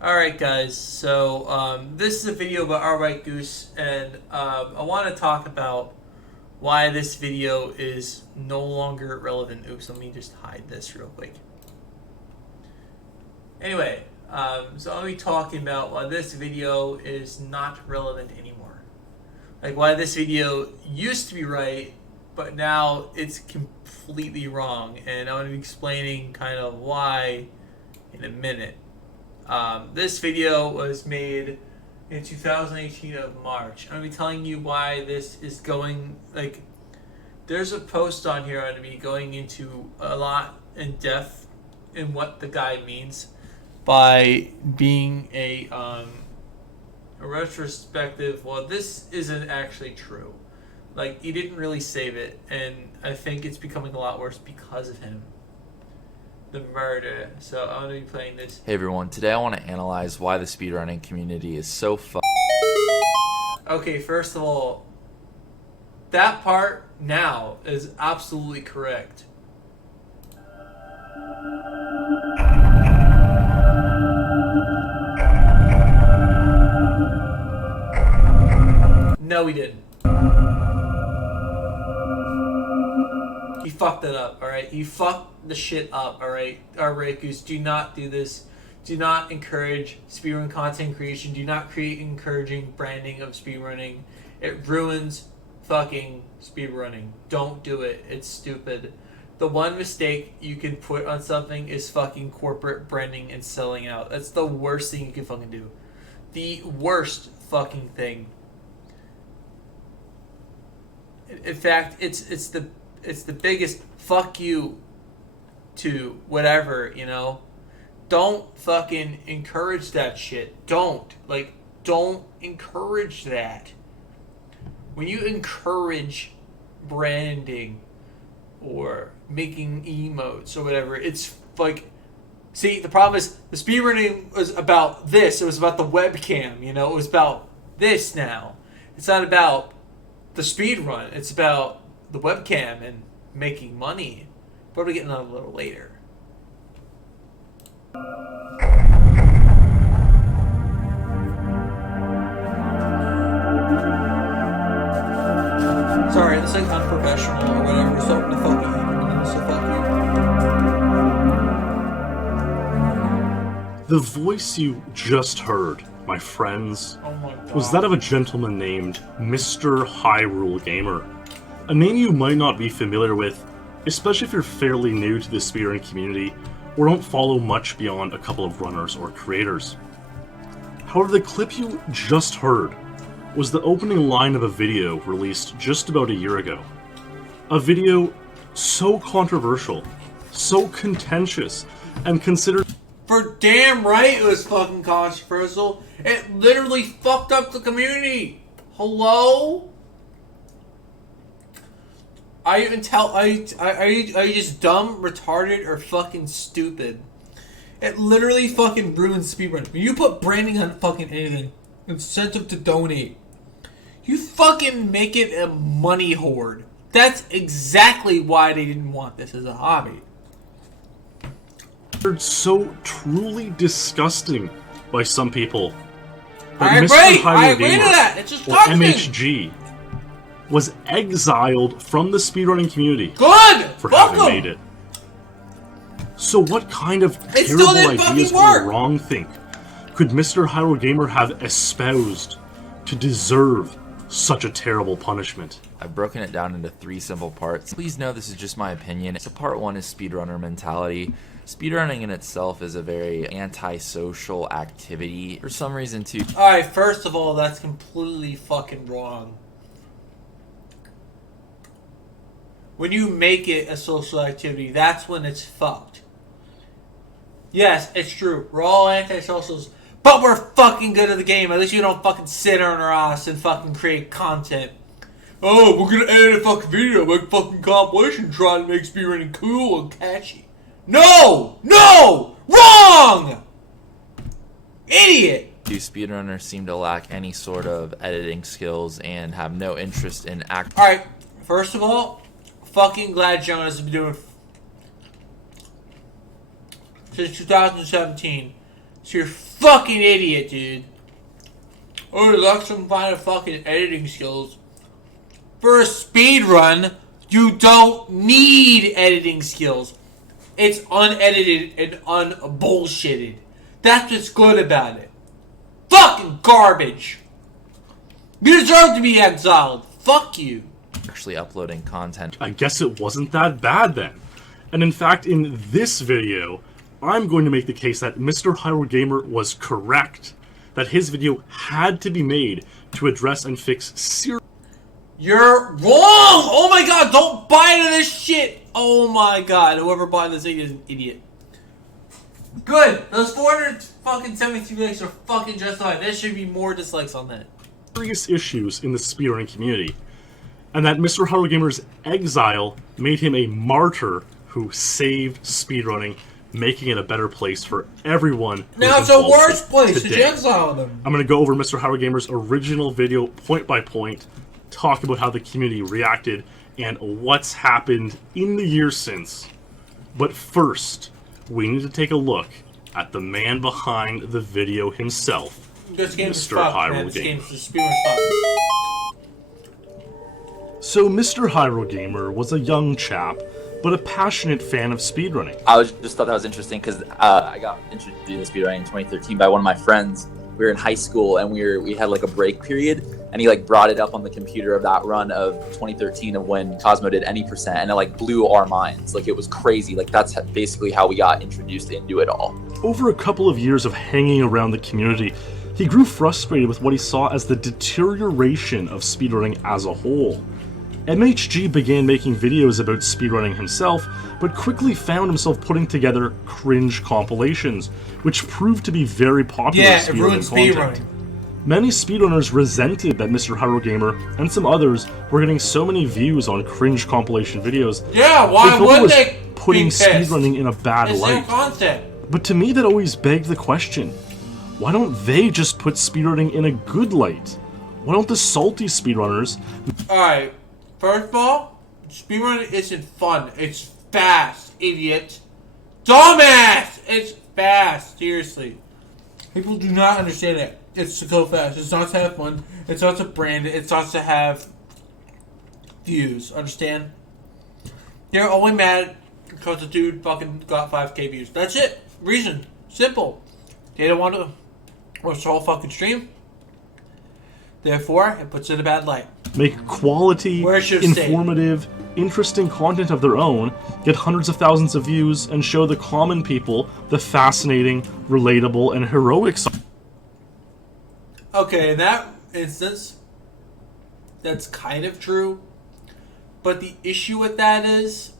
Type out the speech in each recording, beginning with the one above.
Alright guys, so this is a video about Alright Goose, and I want to talk about why this video is no longer relevant. Oops, let me just hide this real quick. Anyway, so I'll be talking about why this video is not relevant anymore. Like why this video used to be right, but now it's completely wrong, and I'm going to be explaining kind of why in a minute. This video was made in 2018 of March. I'm going to be telling you why this is going, like, there's a post on here I'm going to be going into a lot in depth in what the guy means by being a retrospective. Well, this isn't actually true. Like, he didn't really save it, and I think it's becoming a lot worse because of him. The murder. So I'm going to be playing this. Hey everyone, today I want to analyze why the speedrunning community is so Okay, first of all, that part now is absolutely correct. No, he didn't. He fucked it up, alright? He fucked the shit up, alright? Alright, Goose, do not do this. Do not encourage speedrun content creation. Do not create encouraging branding of speedrunning. It ruins fucking speedrunning. Don't do it. It's stupid. The one mistake you can put on something is fucking corporate branding and selling out. That's the worst thing you can fucking do. The worst fucking thing. In fact, it's the biggest fuck you to whatever, you know? Don't fucking encourage that shit. Don't encourage that. When you encourage branding or making emotes or whatever, it's like, see, the problem is the speedrunning was about this. It was about the webcam, you know? It was about this now. It's not about the speedrun. It's about the webcam and making money. Probably getting that a little later. Sorry, this is like unprofessional or whatever, so the fuck you. So fuck you. The voice you just heard, my friends, Oh my God. was that of a gentleman named Mr. Hyrule Gamer. A name you might not be familiar with, especially if you're fairly new to the speedrunning community or don't follow much beyond a couple of runners or creators. However, the clip you just heard was the opening line of a video released just about a year ago. A video so controversial, so contentious, and considered For damn right it was fucking controversial. It literally fucked up the community. Hello? Are you just dumb, retarded, or fucking stupid? It literally fucking ruins speedrun. When you put branding on fucking anything, incentive to donate, you fucking make it a money hoard. That's exactly why they didn't want this as a hobby. so truly disgusting by some people that I agree to that. It's just or toxic. MHG, was exiled from the speedrunning community Good. for Fuck having 'em. made it. So what kind of It still terrible didn't ideas fucking work. or wrong think could Mr. Hyrule Gamer have espoused to deserve such a terrible punishment? I've broken it down into 3 simple parts. Please know this is just my opinion. So part 1 is speedrunner mentality. Speedrunning in itself is a very antisocial activity. For some reason too. Alright, first of all, that's completely fucking wrong. When you make it a social activity, that's when it's fucked. Yes, it's true. We're all antisocials, but we're fucking good at the game. At least you don't fucking sit on our ass and fucking create content. Oh, we're gonna edit a fucking video, make fucking compilation, try to make speedrunning cool and catchy. No! No! Wrong! Idiot! Speedrunners seem to lack any sort of editing skills and have no interest in Alright, first of all, fucking glad Jonas has been doing since 2017 So you're a fucking idiot, dude. Or you lack some kind of fucking editing skills. For a speedrun, you don't need editing skills. It's unedited and unbullshitted. That's what's good about it. Fucking garbage. You deserve to be exiled. Fuck you. Actually uploading content. I guess it wasn't that bad then. And in fact, in this video, I'm going to make the case that Mr. Hyrule Gamer was correct. That his video had to be made to address and fix serious... You're wrong! Oh my god, don't buy into this shit! Oh my god, whoever bought this thing is an idiot. Good! Those 473 likes are fucking justified. There should be more dislikes on that. Serious issues in the speedrunning community. And that Mr. Hyrule Gamer's exile made him a martyr who saved speedrunning, making it a better place for everyone. Now it's a worse place to exile them. I'm going to go over Mr. Hyrule Gamer's original video point by point, talk about how the community reacted, and what's happened in the years since. But first, we need to take a look at the man behind the video himself, Mr. Hyrule Gamer. So Mr. Hyrule Gamer was a young chap, but a passionate fan of speedrunning. I just thought that was interesting because I got introduced to speedrunning in 2013 by one of my friends. We were in high school and we had like a break period, and he like brought it up on the computer of that run of 2013 of when Cosmo did any percent, and it like blew our minds. Like it was crazy. Like that's basically how we got introduced into it all. Over a couple of years of hanging around the community, he grew frustrated with what he saw as the deterioration of speedrunning as a whole. MHG began making videos about speedrunning himself, but quickly found himself putting together cringe compilations, which proved to be very popular speedrunning content. Many speedrunners resented that Mr. Hyrule Gamer and some others were getting so many views on cringe compilation videos. Yeah, why would they putting speedrunning in a bad light? Content. But to me that always begged the question, why don't they just put speedrunning in a good light? Why don't the salty speedrunners... Alright, first of all, speedrunning isn't fun. It's fast, idiot. Dumbass! It's fast, seriously. People do not understand it. It's to go fast. It's not to have fun. It's not to brand it. It's not to have views. Understand? They're only mad because the dude fucking got 5k views. That's it. Reason. Simple. They don't want to watch the whole fucking stream. Therefore, it puts it in a bad light. Make quality, informative, interesting content of their own, get hundreds of thousands of views, and show the common people the fascinating, relatable, and heroic side. Okay, in that instance, that's kind of true. But the issue with that is,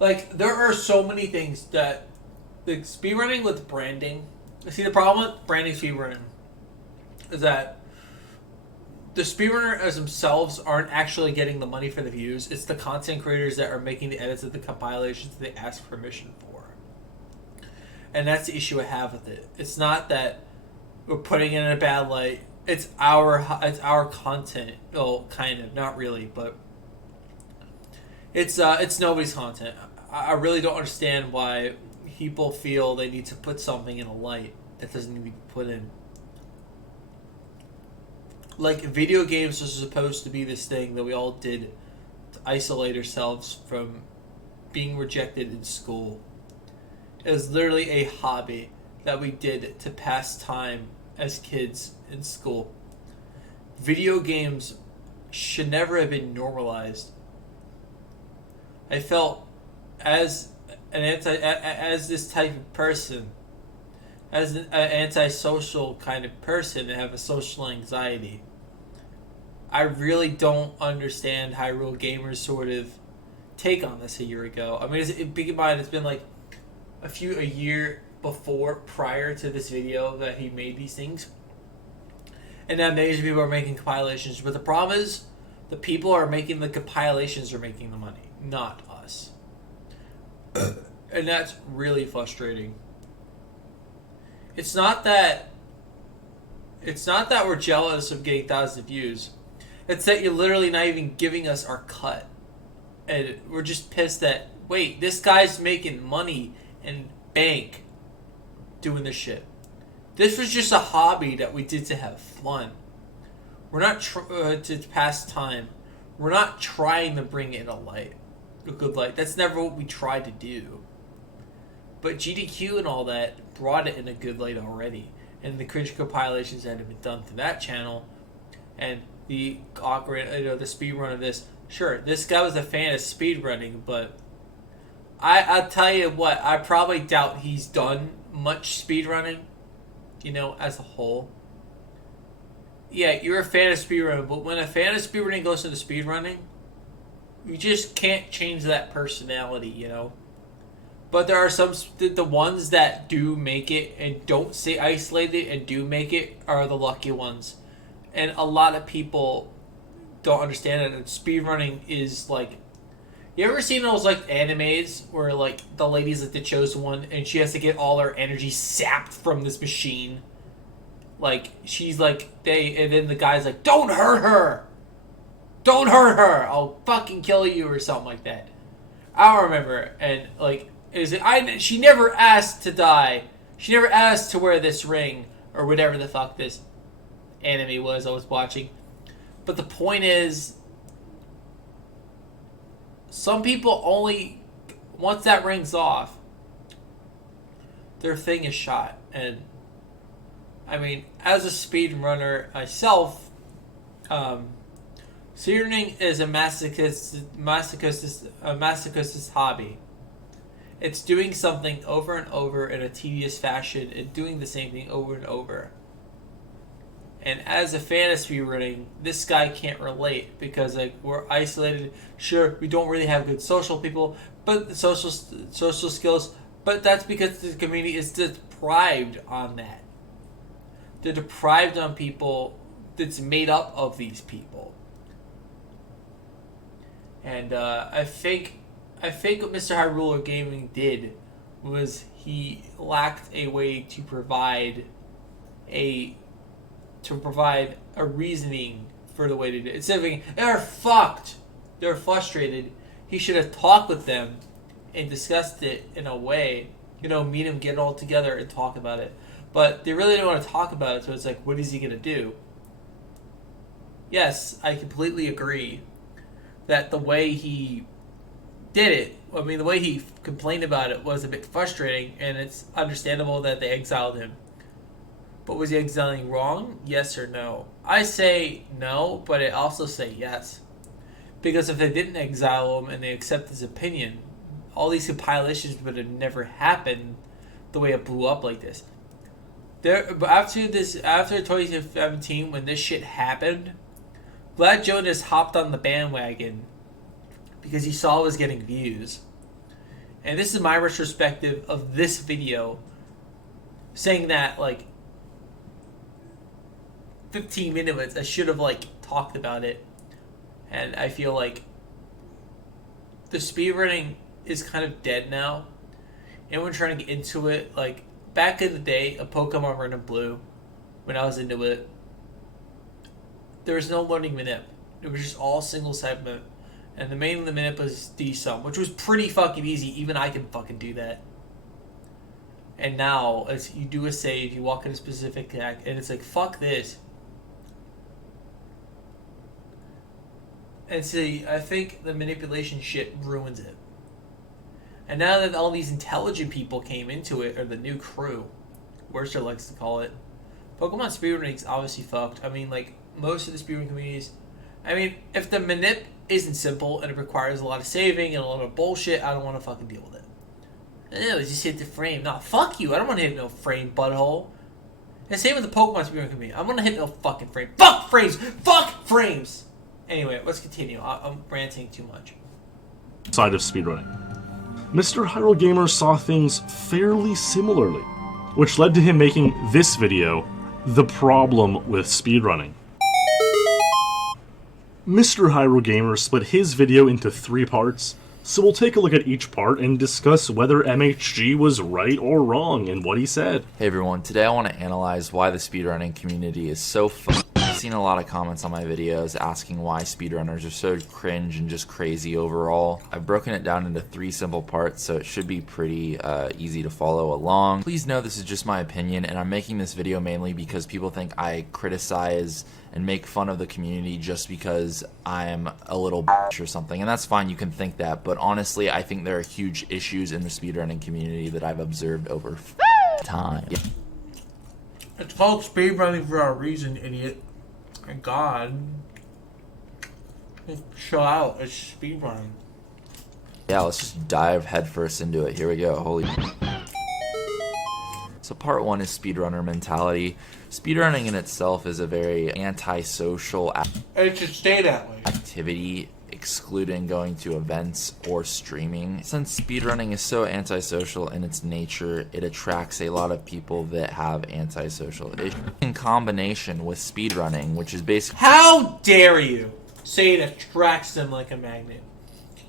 like, there are so many things that the speedrunning with branding. See, the problem with branding speedrunning is that the speedrunners themselves aren't actually getting the money for the views. It's the content creators that are making the edits of the compilations that they ask permission for. And that's the issue I have with it. It's not that we're putting it in a bad light. It's our content. Well, kind of, not really, but it's nobody's content. I really don't understand why people feel they need to put something in a light that doesn't need to be put in. Like, video games are supposed to be this thing that we all did to isolate ourselves from being rejected in school. It was literally a hobby that we did to pass time as kids in school. Video games should never have been normalized. I felt as this type of person, as an antisocial kind of person and have a social anxiety, I really don't understand Hyrule Gamer's sort of take on this a year ago. I mean, keep in mind, it's been like a year prior to this video that he made these things. And now major people are making compilations. But the problem is, the people are making the compilations are making the money, not us. And that's really frustrating. It's not that we're jealous of getting thousands of views. It's that you're literally not even giving us our cut. And we're just pissed that, wait, this guy's making money and bank doing this shit. This was just a hobby that we did to have fun. We're not to pass time. We're not trying to bring in a good light. That's never what we tried to do. But GDQ and all that brought it in a good light already. And the cringe compilations that have been done to that channel, and the awkward, the speed run of this. Sure, this guy was a fan of speed running, but I'll tell you what, I probably doubt he's done much speed running, as a whole. Yeah, you're a fan of speedrunning, but when a fan of speedrunning goes into speedrunning, you just can't change that personality, But there are some, the ones that do make it and don't stay isolated and do make it are the lucky ones. And a lot of people don't understand it. And speedrunning is like, you ever seen those like animes where like the lady's like the chosen one and she has to get all her energy sapped from this machine? Like, she's like, and then the guy's like, don't hurt her! Don't hurt her! I'll fucking kill you, or something like that. I don't remember. And like, she never asked to die. She never asked to wear this ring, or whatever the fuck this anime was I was watching. But the point is, some people only, once that ring's off, their thing is shot. And I mean, as a speedrunner myself, speedrunning is a masochist hobby. It's doing something over and over in a tedious fashion and doing the same thing over and over. And as a fan of speedrunning, this guy can't relate because like we're isolated. Sure, we don't really have good social people, but social skills. But that's because the community is deprived on that. They're deprived on people that's made up of these people. And I think what Mr. High Ruler Gaming did was he lacked a way to provide a reasoning for the way to do it. Instead of thinking, they're fucked, they're frustrated, he should have talked with them and discussed it in a way, meet them, get it all together and talk about it. But they really didn't want to talk about it, so it's like, what is he going to do? Yes, I completely agree that the way he did it, the way he complained about it was a bit frustrating, and it's understandable that they exiled him. But was he exiling wrong? Yes or no? I say no, but I also say yes. Because if they didn't exile him and they accept his opinion, all these compilations would have never happened the way it blew up like this. But after 2017, when this shit happened, Glad Joe just hopped on the bandwagon because he saw it was getting views. And this is my retrospective of this video, saying that like 15 minutes I should have like talked about it. And I feel like the speedrunning is kind of dead now. Anyone trying to get into it, like back in the day of Pokemon Red and Blue, when I was into it, there was no loading manip. It was just all single segment. And the main manip was D-sum, which was pretty fucking easy. Even I can fucking do that. And now, as you do a save, you walk in a specific act, and it's like, fuck this. And see, I think the manipulation shit ruins it. And now that all these intelligent people came into it, or the new crew, Worcester likes to call it, Pokemon speedrunning is obviously fucked. I mean, like, most of the speedrunning communities, if the manip isn't simple and it requires a lot of saving and a lot of bullshit, I don't want to fucking deal with it. Ew, just hit the frame. Nah, fuck you. I don't want to hit no frame, butthole. And same with the Pokemon speedrunning community. I'm going to hit no fucking frame. Fuck frames! Fuck frames! Anyway, let's continue. I'm ranting too much. Side of speedrunning. Mr. Hyrule Gamer saw things fairly similarly, which led to him making this video, The Problem with Speedrunning. Mr. Hyrule Gamer split his video into 3 parts, so we'll take a look at each part and discuss whether MHG was right or wrong in what he said. Hey everyone, today I want to analyze why the speedrunning community is so seen a lot of comments on my videos asking why speedrunners are so cringe and just crazy overall. I've broken it down into 3 simple parts, so it should be pretty easy to follow along. Please know this is just my opinion, and I'm making this video mainly because people think I criticize and make fun of the community just because I'm a little bitch or something, and that's fine, you can think that, but honestly I think there are huge issues in the speedrunning community that I've observed over time. It's called speedrunning for a reason, idiot. My God. Just chill out, it's speedrunning. Yeah, let's just dive headfirst into it. Here we go. Holy. So part 1 is speedrunner mentality. Speedrunning in itself is a very antisocial It should stay that way. activity, excluding going to events or streaming. Since speedrunning is so antisocial in its nature, it attracts a lot of people that have antisocial issues. In combination with speedrunning, which is basically... How dare you say it attracts them like a magnet?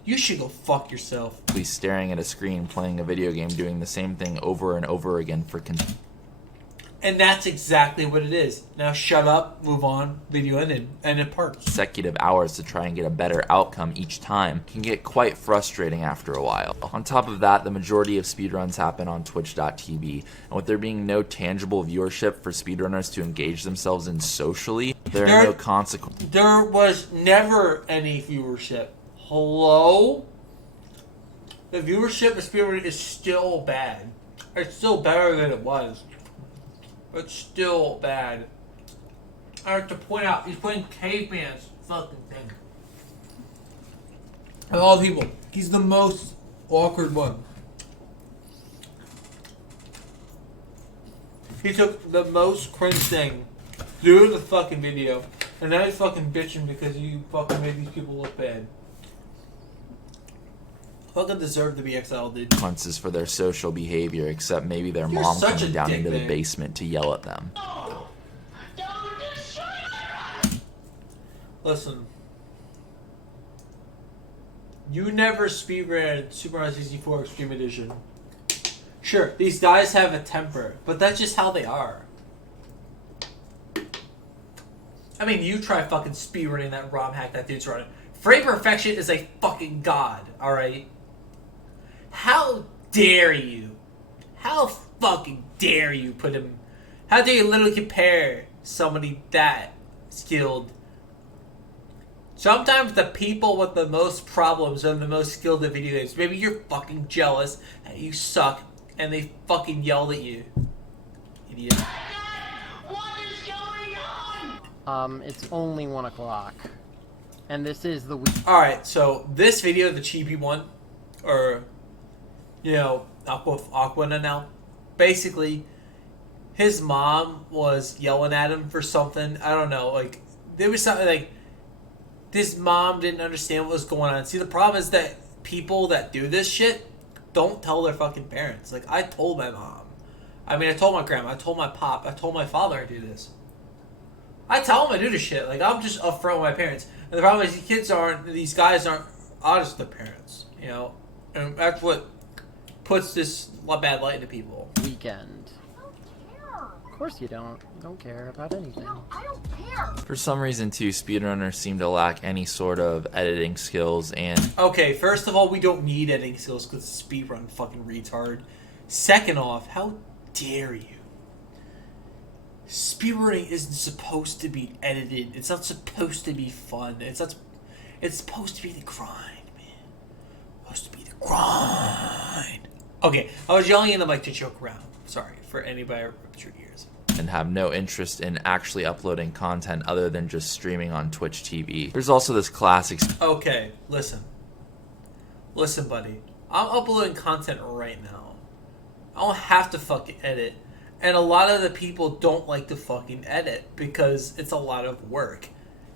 You should go fuck yourself. staring at a screen, playing a video game, doing the same thing over and over again for And that's exactly what it is. Now shut up, move on, video ended, and it parts. consecutive hours to try and get a better outcome each time can get quite frustrating after a while. On top of that, the majority of speedruns happen on twitch.tv, and with there being no tangible viewership for speedrunners to engage themselves in socially, there are no consequences. There was never any viewership. Hello? The viewership of speedrunning is still bad. It's still better than it was. It's still bad. I have to point out, he's playing Caveman's fucking thing. Of all people, he's the most awkward one. He took the most cringe thing, threw the fucking video, and now he's fucking bitching because you fucking made these people look bad. Fucking deserve to be exiled, dude. Consequences for their social behavior, except maybe their You're mom such coming a down dick, into the man. basement to yell at them. Listen. You never speedran Super Mario 64 Extreme Edition. Sure, these guys have a temper, but that's just how they are. I mean, you try fucking speedrunning that ROM hack that dude's running. Frame perfection is a fucking god, alright? How dare you? How fucking dare you put him... How dare you literally compare somebody that skilled? Sometimes the people with the most problems are the most skilled at video games. Maybe you're fucking jealous that you suck and they fucking yelled at you. Idiot. What is going on? It's only 1 o'clock. And this is the week. Alright, so this video, the cheapy one, or, you know, Aquana now, basically, his mom was yelling at him for something. I don't know, like, there was something like, this mom didn't understand what was going on. See, the problem is that people that do this shit don't tell their fucking parents. Like, I told my mom. I mean, I told my grandma, I told my pop, I told my father I do this. I tell them I do this shit. Like, I'm just upfront with my parents. And the problem is these guys aren't honest with their parents, you know? And that's what puts this bad light into people. Weekend. Of course you don't. You don't care about anything. I don't care. For some reason too, speedrunners seem to lack any sort of editing skills and... Okay, first of all, we don't need editing skills because speedrun fucking retard. Second off, how dare you? Speedrunning isn't supposed to be edited. It's not supposed to be fun. It's supposed to be the grind, man. It's supposed to be the grind. Okay, I was yelling in the mic to joke around. Sorry for anybody with your ears. and have no interest in actually uploading content other than just streaming on Twitch TV. There's also this classic... Okay, listen. Listen, buddy. I'm uploading content right now. I don't have to fucking edit. And a lot of the people don't like to fucking edit because it's a lot of work.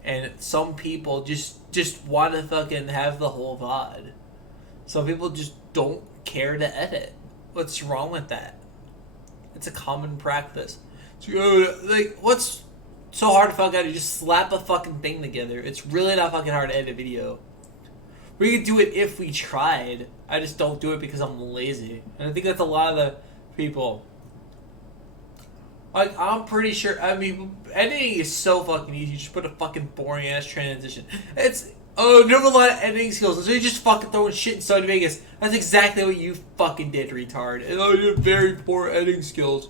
And some people just want to fucking have the whole VOD. Some people just don't care to edit. What's wrong with that? It's a common practice. So, like, what's so hard to fucking edit? You just slap a fucking thing together. It's really not fucking hard to edit a video. We could do it if we tried. I just don't do it because I'm lazy. And I think that's a lot of the people. Like, I'm pretty sure, I mean, editing is so fucking easy. You just put a fucking boring ass transition. It's, oh, never a lot of editing skills. So you just fucking throwing shit in Sony Vegas. That's exactly what you fucking did, retard. And, oh, you have very poor editing skills.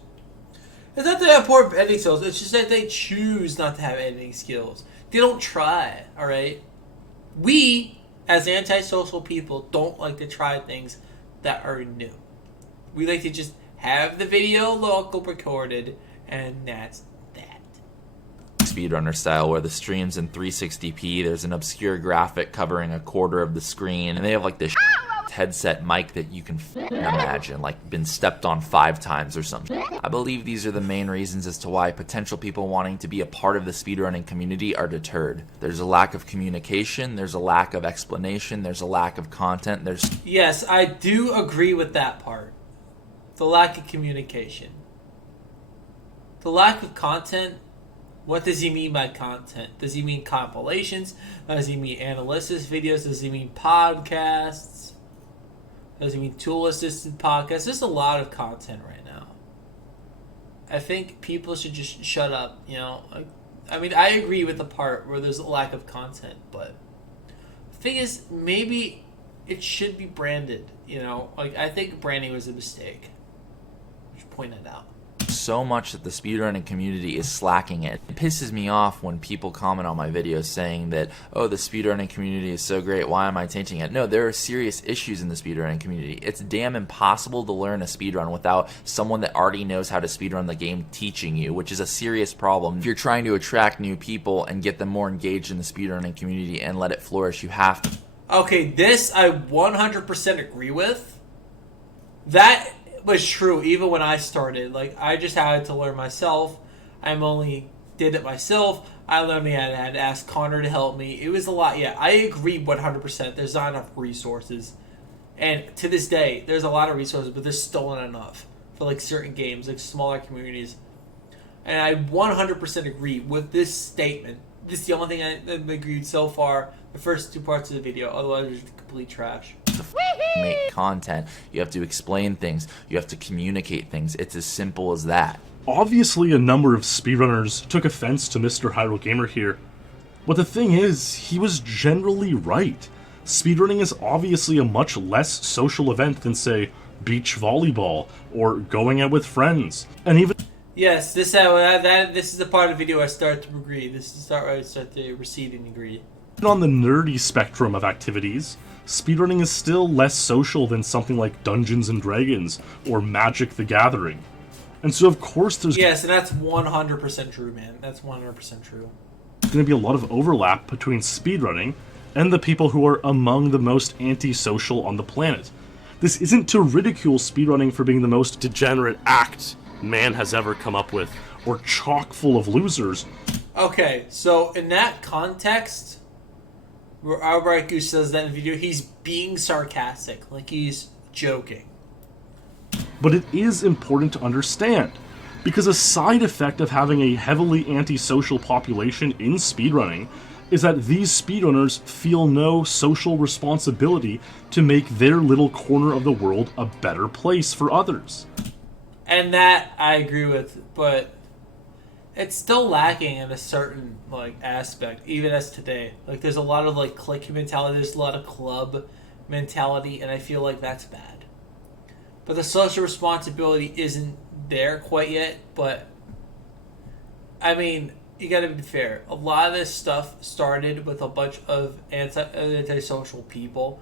It's not that they have poor editing skills. It's just that they choose not to have editing skills. They don't try, alright? We, as antisocial people, don't like to try things that are new. We like to just have the video local recorded, and that's that. Speedrunner style, where the stream's in 360p, there's an obscure graphic covering a quarter of the screen, and they have like this headset mic that you can imagine, like been stepped on 5 times or something. I believe these are the main reasons as to why potential people wanting to be a part of the speedrunning community are deterred. There's a lack of communication, there's a lack of explanation, there's a lack of content, Yes, I do agree with that part. The lack of communication. The lack of content. What does he mean by content? Does he mean compilations? Does he mean analysis videos? Does he mean podcasts? Does he mean tool-assisted podcasts? There's a lot of content right now. I think people should just shut up, you know? I mean, I agree with the part where there's a lack of content, but the thing is, maybe it should be branded, you know? Like, I think branding was a mistake. I should point it out. so much that the speedrunning community is slacking it. It pisses me off when people comment on my videos saying that, oh, the speedrunning community is so great, why am I tainting it? No, there are serious issues in the speedrunning community. It's damn impossible to learn a speedrun without someone that already knows how to speedrun the game teaching you, which is a serious problem. If you're trying to attract new people and get them more engaged in the speedrunning community and let it flourish, you have to. Okay, this I 100% agree with. That was true even when I started. Like, I just had to learn myself. I'm only did it myself. I learned I had to ask Connor to help me. It was a lot. Yeah, I agree 100%. There's not enough resources. And to this day, there's a lot of resources, but there's still not enough for, like, certain games, like smaller communities. And I 100% agree with this statement. This is the only thing I've agreed so far. The first two parts of the video. Otherwise, it's complete trash. Make content. You have to explain things. You have to communicate things. It's as simple as that. Obviously, a number of speedrunners took offense to Mr. Hyrule Gamer here. But the thing is, he was generally right. Speedrunning is obviously a much less social event than, say, beach volleyball or going out with friends. And even... Yes, this is the part of the video I start to agree. This is the part where I start to recede and agree. on the nerdy spectrum of activities, speedrunning is still less social than something like Dungeons and Dragons or Magic the Gathering. And so of course there's Yes, and that's 100% true, man. That's 100% true. going to be a lot of overlap between speedrunning and the people who are among the most antisocial on the planet. This isn't to ridicule speedrunning for being the most degenerate act man has ever come up with, or chock full of losers. Okay, so in that context, where Albright says that in the video, he's being sarcastic, like he's joking. But it is important to understand, because a side effect of having a heavily antisocial population in speedrunning is that these speedrunners feel no social responsibility to make their little corner of the world a better place for others. And that I agree with, but it's still lacking in a certain, like, aspect, even as today. Like, there's a lot of, like, clique mentality, there's a lot of club mentality, and I feel like that's bad. But the social responsibility isn't there quite yet, but, I mean, you gotta be fair. A lot of this stuff started with a bunch of antisocial people,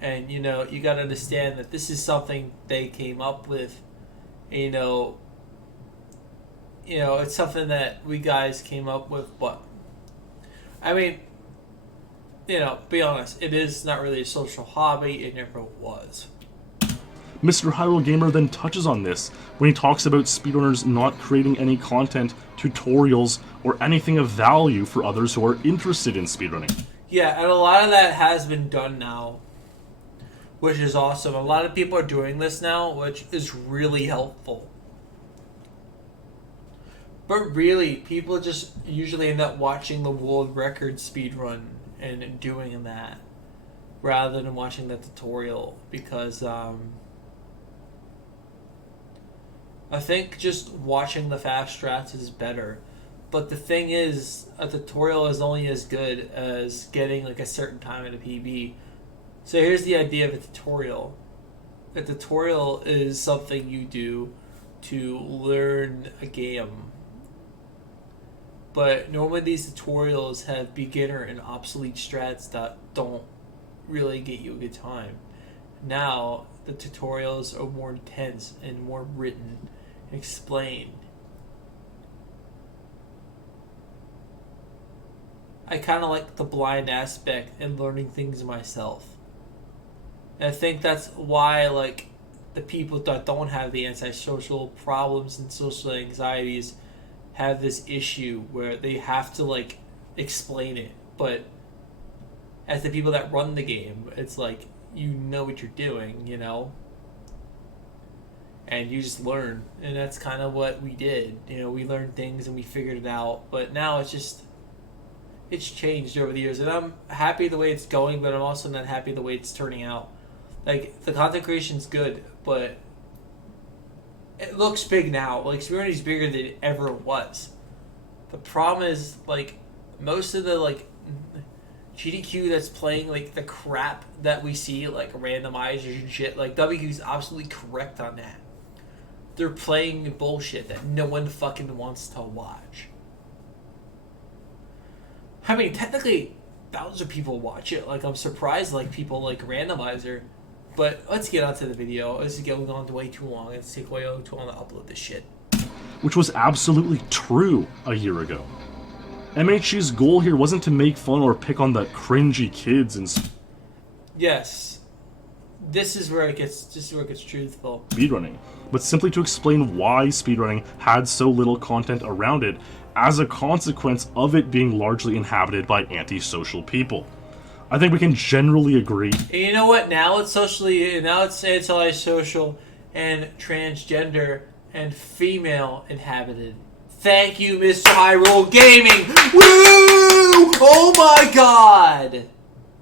and, you know, you gotta understand that this is something they came up with, you know, it's something that we guys came up with, but, I mean, you know, be honest, it is not really a social hobby, it never was. Mr. Hyrule Gamer then touches on this when he talks about speedrunners not creating any content, tutorials, or anything of value for others who are interested in speedrunning. Yeah, and a lot of that has been done now, which is awesome. A lot of people are doing this now, which is really helpful. But really, people just usually end up watching the world record speedrun and doing that rather than watching the tutorial because I think just watching the fast strats is better. But the thing is, a tutorial is only as good as getting like a certain time in a PB. So here's the idea of a tutorial. A tutorial is something you do to learn a game. But normally these tutorials have beginner and obsolete strats that don't really get you a good time. Now, the tutorials are more intense and more written and explained. I kind of like the blind aspect and learning things myself. And I think that's why, like, the people that don't have the antisocial problems and social anxieties have this issue where they have to, like, explain it. But as the people that run the game, it's like, you know what you're doing, you know? And you just learn. And that's kind of what we did. You know, we learned things and we figured it out. But now it's just... it's changed over the years, and I'm happy the way it's going, but I'm also not happy the way it's turning out. Like, the content creation's good, but it looks big now. Like, Speedrunning is bigger than it ever was. The problem is, like, most of the, like, GDQ that's playing, like, the crap that we see, like, randomizers and shit, like, WQ's absolutely correct on that. They're playing bullshit that no one fucking wants to watch. I mean, technically, thousands of people watch it. Like, I'm surprised, like, people like Randomizer. But let's get on to the video. This is going on way too long. It's taking way too long to upload this shit. Which was absolutely true a year ago. MHG's goal here wasn't to make fun or pick on the cringy kids and yes. This is where it gets truthful. speedrunning, but simply to explain why speedrunning had so little content around it as a consequence of it being largely inhabited by antisocial people. I think we can generally agree. And you know what? Now it's antisocial and transgender and female inhabited. Thank you, Mr. Hyrule Gaming! Woo! Oh my god!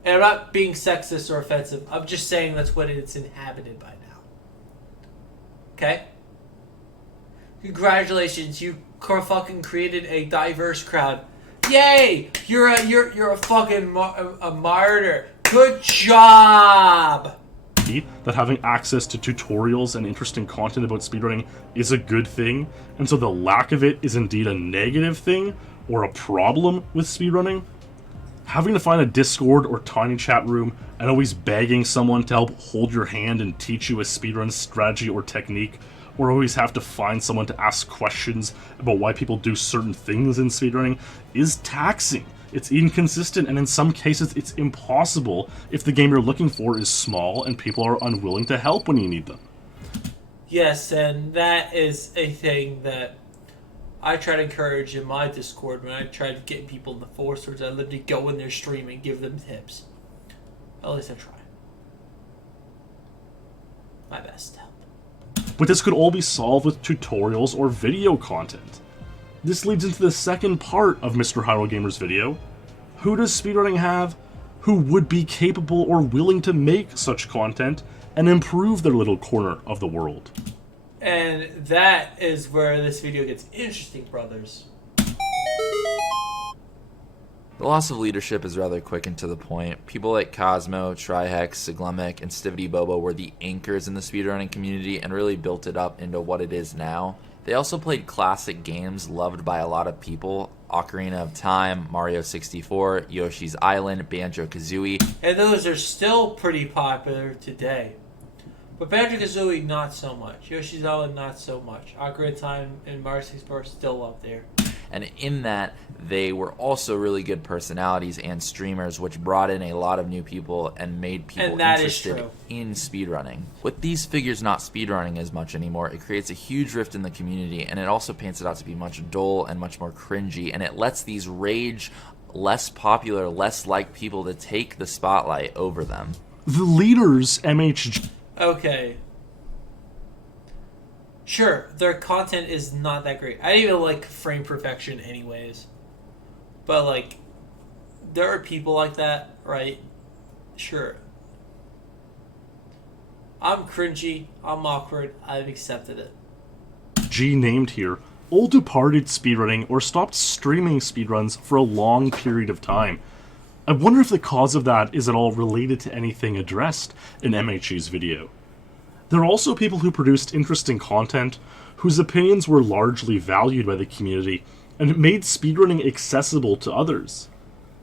And I'm not being sexist or offensive. I'm just saying that's what it's inhabited by now. Okay? Congratulations, you fucking created a diverse crowd. Yay! You're a fucking a martyr. Good job! That having access to tutorials and interesting content about speedrunning is a good thing, and so the lack of it is indeed a negative thing or a problem with speedrunning. Having to find a Discord or tiny chat room and always begging someone to help hold your hand and teach you a speedrun strategy or technique, or always have to find someone to ask questions about why people do certain things in speedrunning is taxing. It's inconsistent, and in some cases it's impossible if the game you're looking for is small and people are unwilling to help when you need them. Yes, and that is a thing that I try to encourage in my Discord when I try to get people in the forcers. I literally go in their stream and give them tips. At least I try. My best to help. But this could all be solved with tutorials or video content. This leads into the second part of Mr. Hyrule Gamer's video. Who does speedrunning have who would be capable or willing to make such content and improve their little corner of the world? And that is where this video gets interesting, brothers. The loss of leadership is rather quick and to the point. People like Cosmo, Trihex, Siglemic, and Stivity Bobo were the anchors in the speedrunning community and really built it up into what it is now. They also played classic games loved by a lot of people: Ocarina of Time, Mario 64, Yoshi's Island, Banjo-Kazooie. And those are still pretty popular today. But Banjo-Kazooie, not so much. Yoshi's Island, not so much. Ocarina of Time and Mario 64 are still up there. And in that, they were also really good personalities and streamers, which brought in a lot of new people and made people interested in speedrunning. With these figures not speedrunning as much anymore, it creates a huge rift in the community, and it also paints it out to be much dull and much more cringy, and it lets these rage, less popular, less liked people to take the spotlight over them. The leaders, MHG... Okay. Sure, their content is not that great. I didn't even like frame perfection anyways. But, like, there are people like that, right? Sure. I'm cringy, I'm awkward, I've accepted it. G named here all departed speedrunning or stopped streaming speedruns for a long period of time. I wonder if the cause of that is at all related to anything addressed in MHG's video. There are also people who produced interesting content, whose opinions were largely valued by the community, and made speedrunning accessible to others.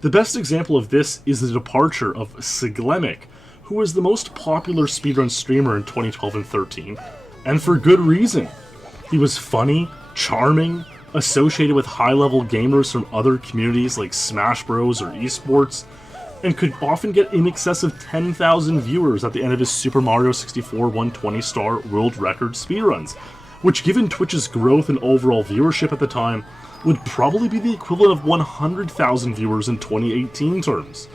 The best example of this is the departure of Siglemic, who was the most popular speedrun streamer in 2012 and 13, and for good reason. He was funny, charming, associated with high-level gamers from other communities like Smash Bros. Or esports, and could often get in excess of 10,000 viewers at the end of his Super Mario 64 120-star world record speedruns, which, given Twitch's growth and overall viewership at the time, would probably be the equivalent of 100,000 viewers in 2018 terms.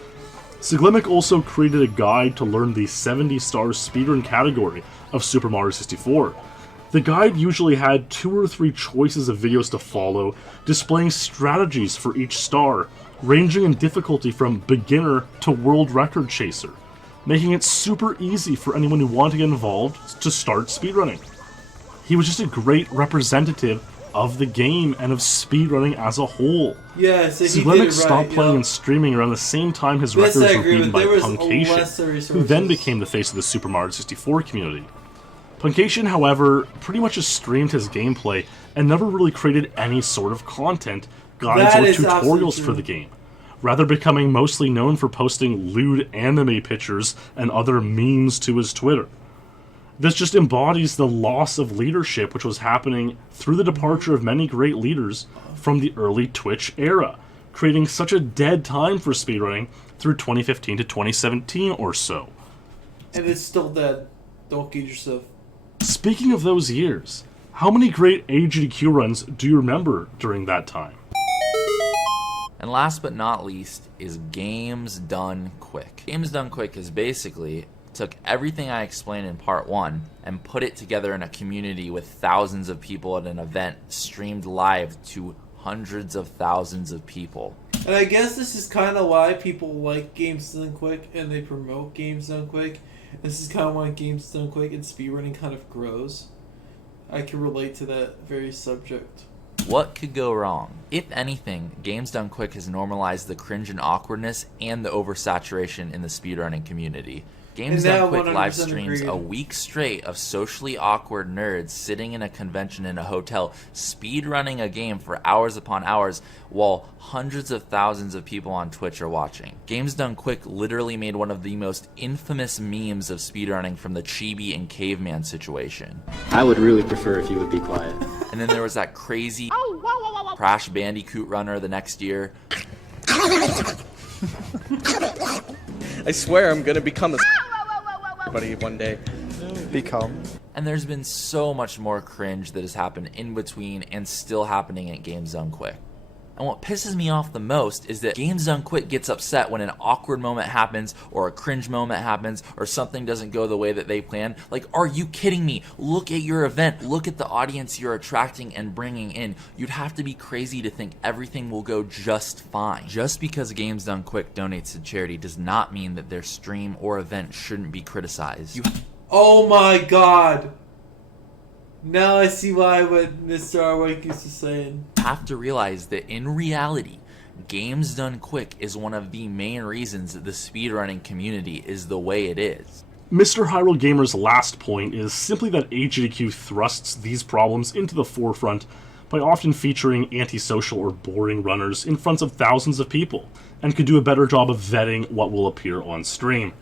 Siglemic also created a guide to learn the 70-star speedrun category of Super Mario 64. The guide usually had 2 or 3 choices of videos to follow, displaying strategies for each star, ranging in difficulty from beginner to world record chaser, making it super easy for anyone who wanted to get involved to start speedrunning. He was just a great representative of the game and of speedrunning as a whole. Yeah, so he Siglemic did it right, stopped playing and streaming around the same time his records were beaten by Punkation, who then became the face of the Super Mario 64 community. Punkation, however, pretty much just streamed his gameplay and never really created any sort of content, guides, or tutorials for the game, rather becoming mostly known for posting lewd anime pictures and other memes to his Twitter. This just embodies the loss of leadership which was happening through the departure of many great leaders from the early Twitch era, creating such a dead time for speedrunning through 2015 to 2017 or so. And it's still dead. Don't kid yourself. Speaking of those years, how many great AGDQ runs do you remember during that time? And last but not least is Games Done Quick. Games Done Quick is basically took everything I explained in part 1 and put it together in a community with thousands of people at an event streamed live to hundreds of thousands of people. And I guess this is kind of why people like Games Done Quick and they promote Games Done Quick. This is kind of why Games Done Quick and speedrunning kind of grows. I can relate to that very subject. What could go wrong? If anything, Games Done Quick has normalized the cringe and awkwardness and the oversaturation in the speedrunning community. Games Done Quick live streams a week straight of socially awkward nerds sitting in a convention in a hotel, speedrunning a game for hours upon hours, while hundreds of thousands of people on Twitch are watching. Games Done Quick literally made one of the most infamous memes of speedrunning from the Chibi and Caveman situation. I would really prefer if you would be quiet. And then there was that crazy Crash Bandicoot runner the next year. I swear I'm gonna become a buddy one day. And there's been so much more cringe that has happened in between and still happening at Games Done Quick. And what pisses me off the most is that Games Done Quick gets upset when an awkward moment happens, or a cringe moment happens, or something doesn't go the way that they plan. Like, are you kidding me? Look at your event. Look at the audience you're attracting and bringing in. You'd have to be crazy to think everything will go just fine. Just because Games Done Quick donates to charity does not mean that their stream or event shouldn't be criticized. Oh my god! Now I see why what Mr. Arwick used to saying. You have to realize that in reality, Games Done Quick is one of the main reasons that the speedrunning community is the way it is. Mr. Hyrule Gamer's last point is simply that AGDQ thrusts these problems into the forefront by often featuring antisocial or boring runners in front of thousands of people, and could do a better job of vetting what will appear on stream.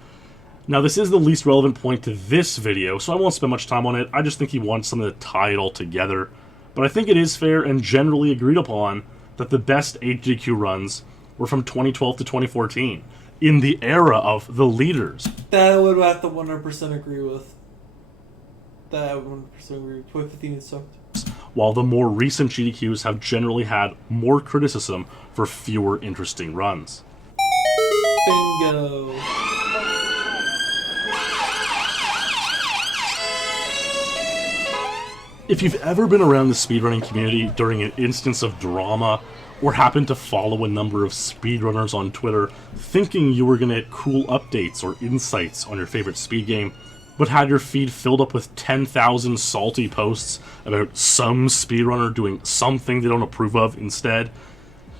Now, this is the least relevant point to this video, so I won't spend much time on it. I just think he wants something to tie it all together. But I think it is fair and generally agreed upon that the best AGDQ runs were from 2012 to 2014, in the era of the leaders. That I would have to 100% agree with. That I would 100% agree with. 2015 sucked. While the more recent GDQs have generally had more criticism for fewer interesting runs. Bingo. If you've ever been around the speedrunning community during an instance of drama, or happened to follow a number of speedrunners on Twitter thinking you were going to get cool updates or insights on your favorite speed game, but had your feed filled up with 10,000 salty posts about some speedrunner doing something they don't approve of instead,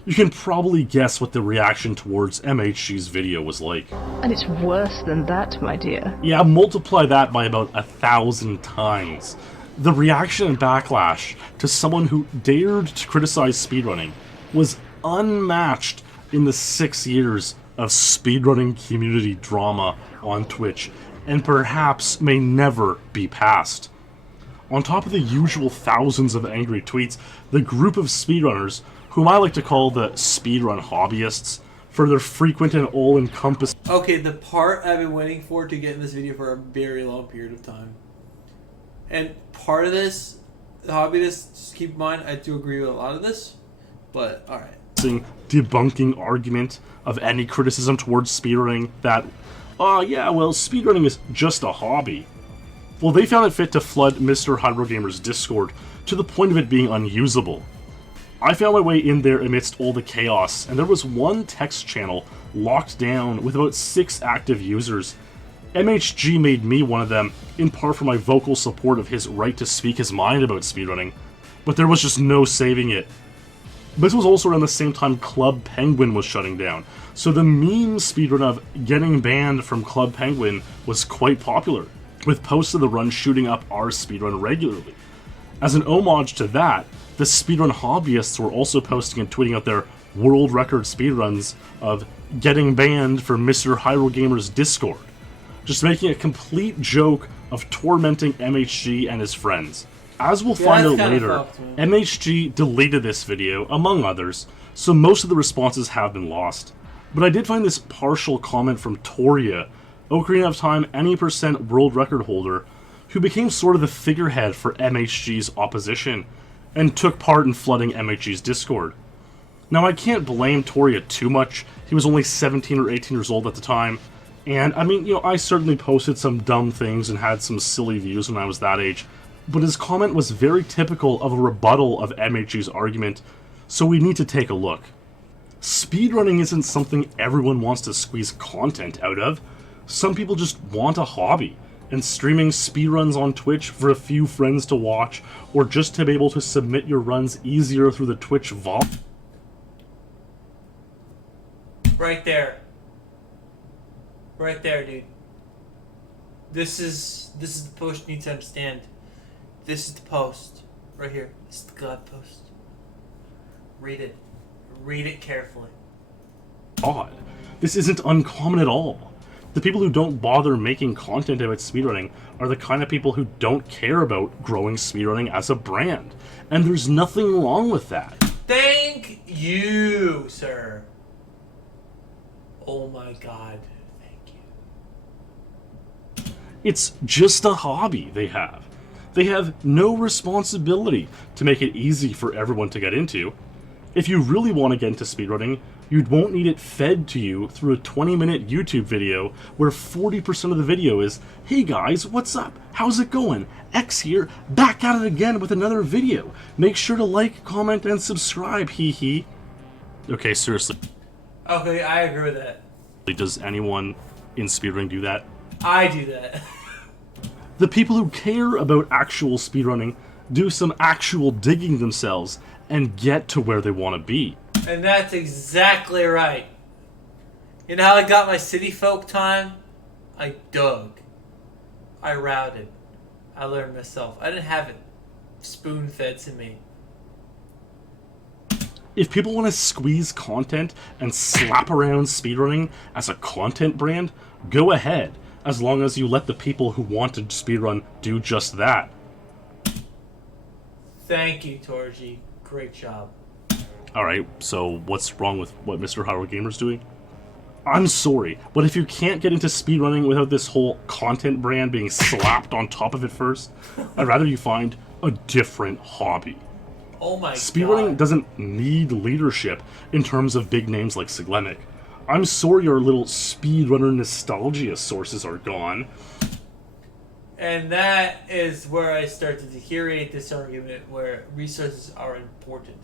you can probably guess what the reaction towards MHG's video was like. And it's worse than that, my dear. Yeah, multiply that by about 1,000 times. The reaction and backlash to someone who dared to criticize speedrunning was unmatched in the 6 years of speedrunning community drama on Twitch, and perhaps may never be passed. On top of the usual thousands of angry tweets, the group of speedrunners, whom I like to call the speedrun hobbyists, for their frequent and all-encompassing... Okay, the part I've been waiting for to get in this video for a very long period of time. And part of this, the hobbyists, just keep in mind, I do agree with a lot of this, but alright. Debunking argument of any criticism towards speedrunning that, oh yeah, well, speedrunning is just a hobby. Well, they found it fit to flood Mr. Hyrule Gamer's Discord to the point of it being unusable. I found my way in there amidst all the chaos, and there was one text channel locked down with about 6 active users. MHG made me one of them, in part for my vocal support of his right to speak his mind about speedrunning, but there was just no saving it. This was also around the same time Club Penguin was shutting down, so the meme speedrun of getting banned from Club Penguin was quite popular, with posts of the run shooting up our speedrun regularly. As an homage to that, the speedrun hobbyists were also posting and tweeting out their world record speedruns of getting banned from Mr. Hyrule Gamer's Discord, just making a complete joke of tormenting MHG and his friends. As we'll find out later, MHG deleted this video, among others, so most of the responses have been lost. But I did find this partial comment from Toria, Ocarina of Time any % world record holder, who became sort of the figurehead for MHG's opposition, and took part in flooding MHG's Discord. Now, I can't blame Toria too much. He was only 17 or 18 years old at the time, and I mean, I certainly posted some dumb things and had some silly views when I was that age, but his comment was very typical of a rebuttal of MHG's argument, so we need to take a look. Speedrunning isn't something everyone wants to squeeze content out of. Some people just want a hobby, and streaming speedruns on Twitch for a few friends to watch, or just to be able to submit your runs easier through the Twitch vault. Right there. Right there, dude. This is the post you need to understand. This is the post. Right here. This is the God post. Read it. Read it carefully. Odd. This isn't uncommon at all. The people who don't bother making content about speedrunning are the kind of people who don't care about growing speedrunning as a brand. And there's nothing wrong with that. Thank you, sir. Oh my god. Thank you. It's just a hobby they have. They have no responsibility to make it easy for everyone to get into. If you really want to get into speedrunning, you won't need it fed to you through a 20-minute YouTube video where 40% of the video is, hey guys, what's up? How's it going? X here, back at it again with another video. Make sure to like, comment, and subscribe, hee hee. Okay, seriously. Okay, I agree with that. Does anyone in speedrunning do that? I do that. The people who care about actual speedrunning do some actual digging themselves and get to where they want to be. And that's exactly right. You know how I got my city folk time? I dug. I routed. I learned myself. I didn't have it spoon-fed to me. If people want to squeeze content and slap around speedrunning as a content brand, go ahead, as long as you let the people who want to speedrun do just that. Thank you, Torji. Great job. Alright, so what's wrong with what Mr. Hyrule Gamer's doing? I'm sorry, but if you can't get into speedrunning without this whole content brand being slapped on top of it first, I'd rather you find a different hobby. Oh my Speedrunning god. doesn't need leadership in terms of big names like Siglemic. I'm sorry your little speedrunner nostalgia sources are gone. And that is where I start to deteriorate this argument where resources are important.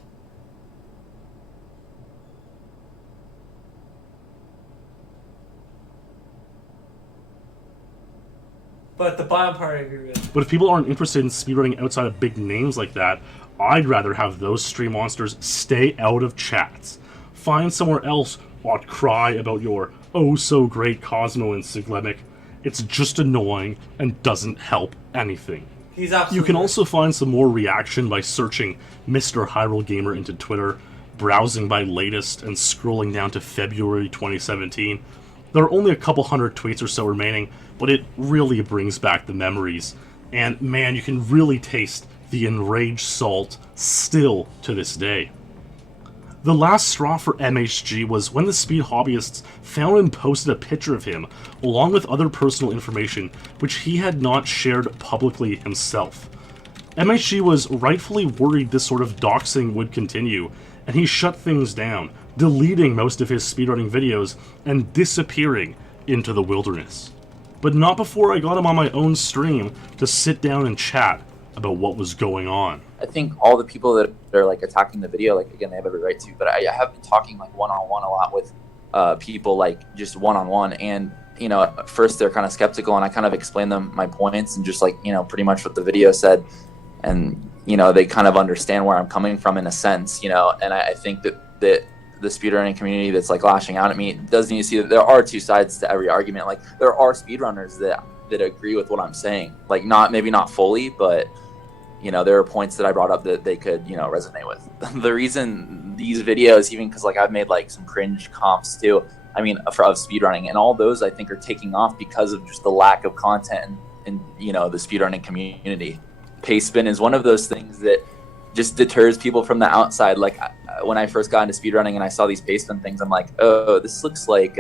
But the bottom part I agree with. But if people aren't interested in speedrunning outside of big names like that, I'd rather have those stream monsters stay out of chats. Find somewhere else or cry about your oh-so-great Cosmo and Siglemic. It's just annoying and doesn't help anything. He's absolutely You can right. also find some more reaction by searching Mr. Hyrule Gamer into Twitter, browsing by latest, and scrolling down to February 2017. There are only a couple hundred tweets or so remaining, but it really brings back the memories. And man, you can really taste the enraged salt still to this day. The last straw for MHG was when the speed hobbyists found and posted a picture of him, along with other personal information, which he had not shared publicly himself. MHG was rightfully worried this sort of doxing would continue, and he shut things down, deleting most of his speedrunning videos and disappearing into the wilderness. But not before I got him on my own stream to sit down and chat about what was going on. I think all the people that are like attacking the video, like again, they have every right to, but I have been talking like one-on-one a lot with people, like just one-on-one, and you know, at first they're kind of skeptical, and I kind of explain them my points and just like, you know, pretty much what the video said, and you know, they kind of understand where I'm coming from in a sense, you know, and I think that the speedrunning community that's like lashing out at me doesn't need to see that there are two sides to every argument. Like there are speedrunners that agree with what I'm saying, like maybe not fully, but you know, there are points that I brought up that they could, you know, resonate with. The reason these videos, even because like I've made like some cringe comps too, I mean, of speedrunning, and all those I think are taking off because of just the lack of content in you know, the speedrunning community. Pace spin is one of those things that just deters people from the outside. Like when I first got into speedrunning and I saw these pace spin things, I'm like, oh, this looks like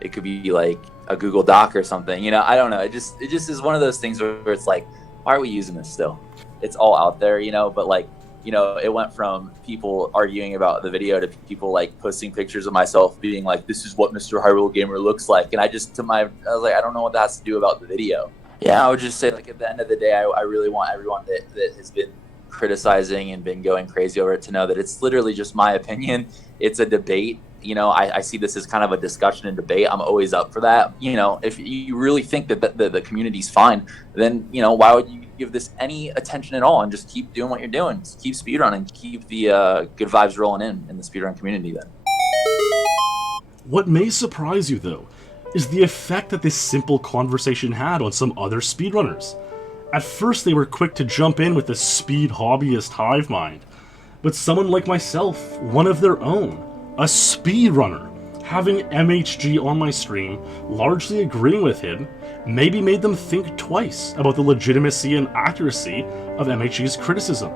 it could be like a Google Doc or something. You know, I don't know. It just is one of those things where it's like, why are we using this still? It's all out there, you know, but like, you know, it went from people arguing about the video to people like posting pictures of myself being like, this is what Mr. Hyrule Gamer looks like. And I was like, I don't know what that has to do about the video. Yeah, I would just say like at the end of the day, I really want everyone that has been criticizing and been going crazy over it to know that it's literally just my opinion. It's a debate. You know, I see this as kind of a discussion and debate. I'm always up for that. You know, if you really think that the community's fine, then, you know, why would you give this any attention at all and just keep doing what you're doing? Just keep speedrunning, keep the good vibes rolling in the speedrun community then. What may surprise you, though, is the effect that this simple conversation had on some other speedrunners. At first, they were quick to jump in with the speed hobbyist hive mind, but someone like myself, one of their own, a speedrunner, having MHG on my stream, largely agreeing with him, maybe made them think twice about the legitimacy and accuracy of MHG's criticism.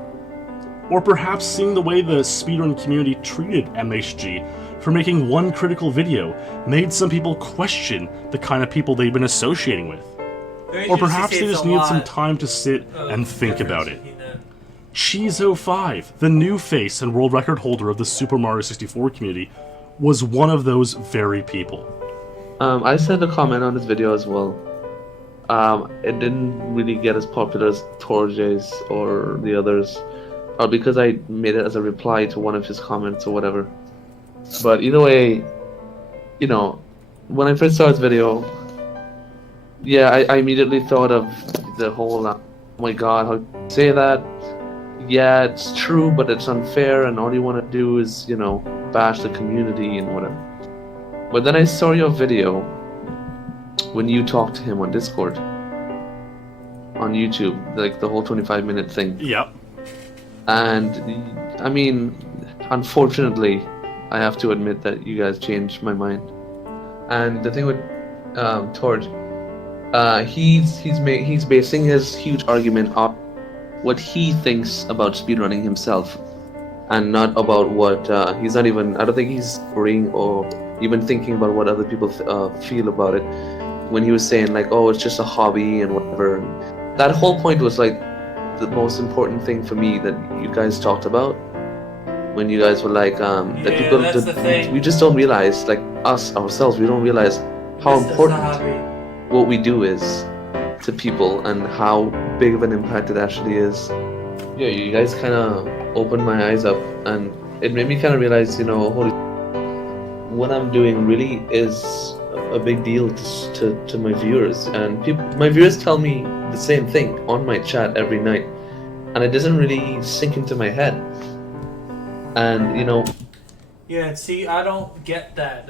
Or perhaps seeing the way the speedrun community treated MHG for making one critical video made some people question the kind of people they'd been associating with. Or perhaps they just needed some time to sit and think about it. Cheezo5, the new face and world record holder of the Super Mario 64 community, was one of those very people. I sent a comment on this video as well. It didn't really get as popular as Torjay's or the others, because I made it as a reply to one of his comments or whatever. But either way, you know, when I first saw his video, yeah, I immediately thought of the whole, oh my god, how you say that? Yeah, it's true, but it's unfair, and all you want to do is, you know, bash the community and whatever. But then I saw your video when you talked to him on Discord, on YouTube, like the whole 25-minute thing. Yep. And, I mean, unfortunately, I have to admit that you guys changed my mind. And the thing with Torj, he's basing his huge argument on what he thinks about speedrunning himself, and not about what I don't think he's worrying or even thinking about what other people feel about it. When he was saying like, oh, it's just a hobby and whatever, that whole point was like the most important thing for me that you guys talked about, when you guys were like that people we just don't realize, like us ourselves, we don't realize how important what we do is to people and how big of an impact it actually is. Yeah, you guys kind of opened my eyes up, and it made me kind of realize, you know, holy, what I'm doing really is a big deal to my viewers, and my viewers tell me the same thing on my chat every night, and it doesn't really sink into my head. And yeah, see, I don't get that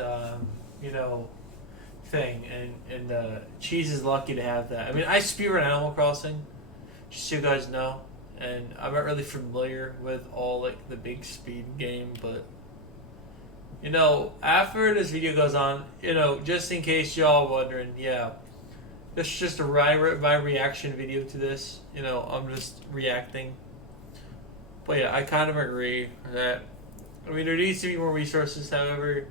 thing, and Cheese is lucky to have that. I mean, I speedrun Animal Crossing, just so you guys know, and I'm not really familiar with all like the big speed game, but after this video goes on, just in case y'all wondering, yeah, this is just my reaction video to this. I'm just reacting. But yeah, I kind of agree that, there needs to be more resources. However,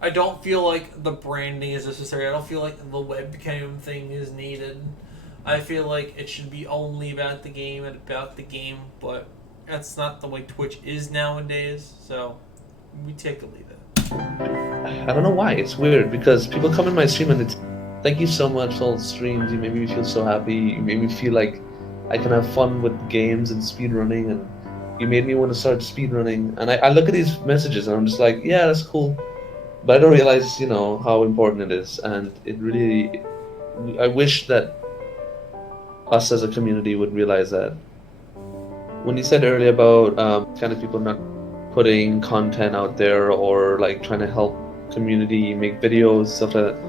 I don't feel like the branding is necessary. I don't feel like the webcam thing is needed. I feel like it should be only about the game and about the game, but that's not the way Twitch is nowadays, so we take or leave it. I don't know why. It's weird, because people come in my stream and it's, thank you so much for all the streams, you made me feel so happy, you made me feel like I can have fun with games and speedrunning, and you made me want to start speedrunning. And I look at these messages and I'm just like, yeah, that's cool. But I don't realize, how important it is, and it really, I wish that us as a community would realize that. When you said earlier about kind of people not putting content out there, or like trying to help community make videos, stuff like that,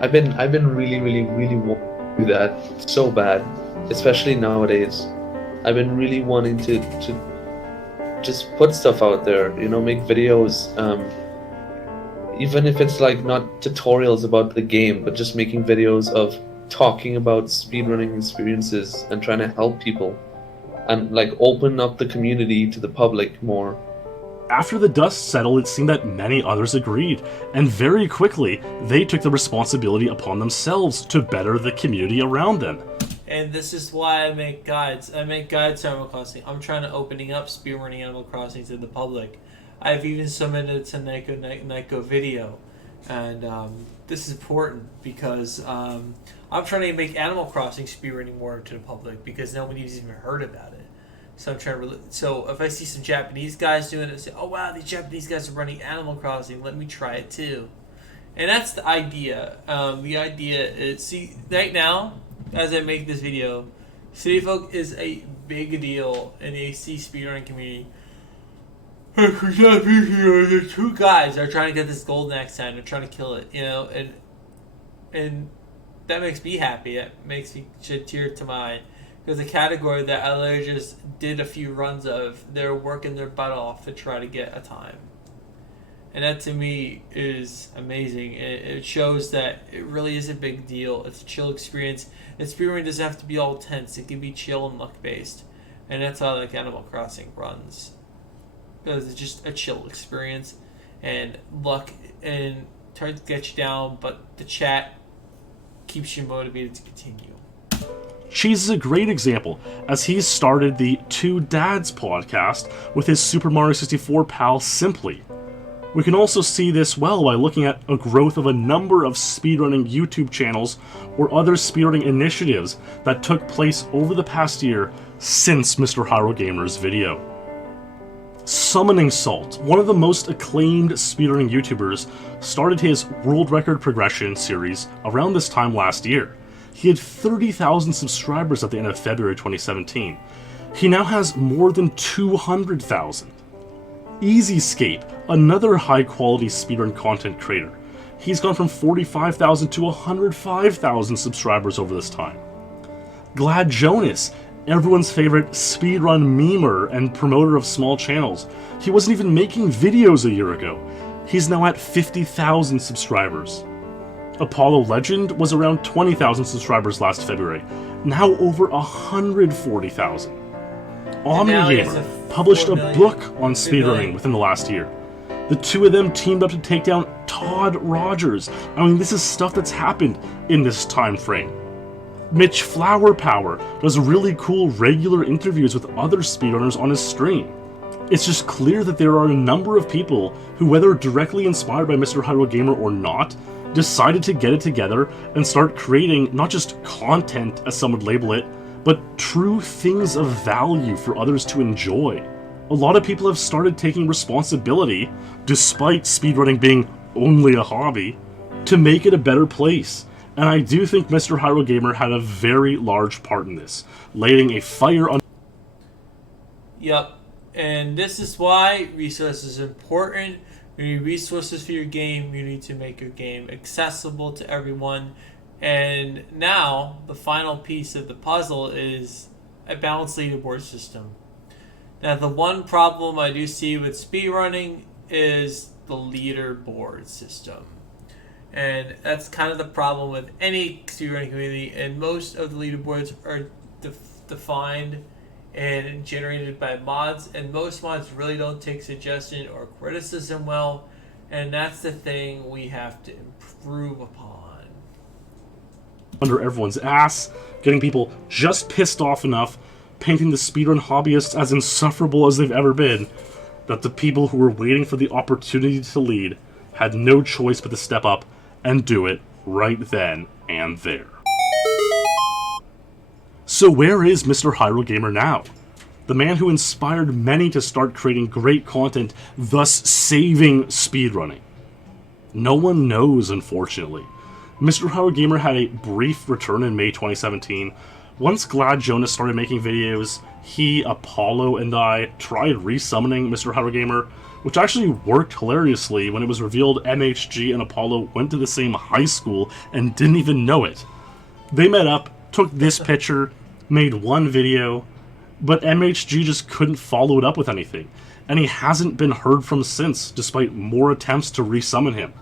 I've been really wanting to do that so bad, especially nowadays. I've been really wanting to just put stuff out there, make videos, even if it's like not tutorials about the game, but just making videos of talking about speedrunning experiences and trying to help people and like open up the community to the public more. After the dust settled, it seemed that many others agreed, and very quickly they took the responsibility upon themselves to better the community around them. And this is why I make guides. I make guides to Animal Crossing. I'm trying to opening up speedrunning Animal Crossing to the public. I've even submitted it to Nyko Video. And this is important because I'm trying to make Animal Crossing speedrunning more to the public, because nobody's even heard about it. So I'm trying to. So if I see some Japanese guys doing it, I say, "Oh wow, these Japanese guys are running Animal Crossing. Let me try it too." And that's the idea. The idea is, see, right now, as I make this video, City Folk is a big deal in the AC speedrunning community. The two guys are trying to get this golden axe time. They're trying to kill it, and that makes me happy. That makes me shed tears to my eye, because the category that I literally just did a few runs of, they're working their butt off to try to get a time, and that to me is amazing. It shows that it really is a big deal. It's a chill experience, and speedrunning doesn't have to be all tense. It can be chill and luck based, and that's how like Animal Crossing runs. Because it's just a chill experience, and luck and tries to get you down, but the chat keeps you motivated to continue. Cheese is a great example, as he started the Two Dads podcast with his Super Mario 64 pal Simply. We can also see this well by looking at a growth of a number of speedrunning YouTube channels or other speedrunning initiatives that took place over the past year since Mr. Hyro Gamer's video. Summoning Salt, one of the most acclaimed speedrunning YouTubers, started his world record progression series around this time last year. He had 30,000 subscribers at the end of February 2017. He now has more than 200,000. Easyscape, another high-quality speedrun content creator. He's gone from 45,000 to 105,000 subscribers over this time. Glad Jonas, everyone's favorite speedrun memer and promoter of small channels. He wasn't even making videos a year ago. He's now at 50,000 subscribers. Apollo Legend was around 20,000 subscribers last February, now over 140,000. OmniGamer published a book on speedrunning within the last year. The two of them teamed up to take down Todd Rogers. I mean, this is stuff that's happened in this time frame. Mitch Flower Power does really cool regular interviews with other speedrunners on his stream. It's just clear that there are a number of people who, whether directly inspired by Mr. Hyro Gamer or not, decided to get it together and start creating not just content, as some would label it, but true things of value for others to enjoy. A lot of people have started taking responsibility, despite speedrunning being only a hobby, to make it a better place. And I do think Mr. Hyrule Gamer had a very large part in this, lighting a fire on. Yep. And this is why resources are important. You need resources for your game. You need to make your game accessible to everyone. And now, the final piece of the puzzle is a balanced leaderboard system. Now, the one problem I do see with speedrunning is the leaderboard system. And that's kind of the problem with any speedrunning community. And most of the leaderboards are defined and generated by mods. And most mods really don't take suggestion or criticism well. And that's the thing we have to improve upon. Under everyone's ass, getting people just pissed off enough, painting the speedrun hobbyists as insufferable as they've ever been, that the people who were waiting for the opportunity to lead had no choice but to step up and do it right then and there. So where is Mr. Hyrule Gamer now? The man who inspired many to start creating great content, thus saving speedrunning. No one knows, unfortunately. Mr. Hyrule Gamer had a brief return in May 2017. Once Glad Jonas started making videos, he, Apollo, and I tried resummoning Mr. Hyrule Gamer, which actually worked hilariously when it was revealed MHG and Apollo went to the same high school and didn't even know it. They met up, took this picture, made one video, but MHG just couldn't follow it up with anything, and he hasn't been heard from since, despite more attempts to resummon him.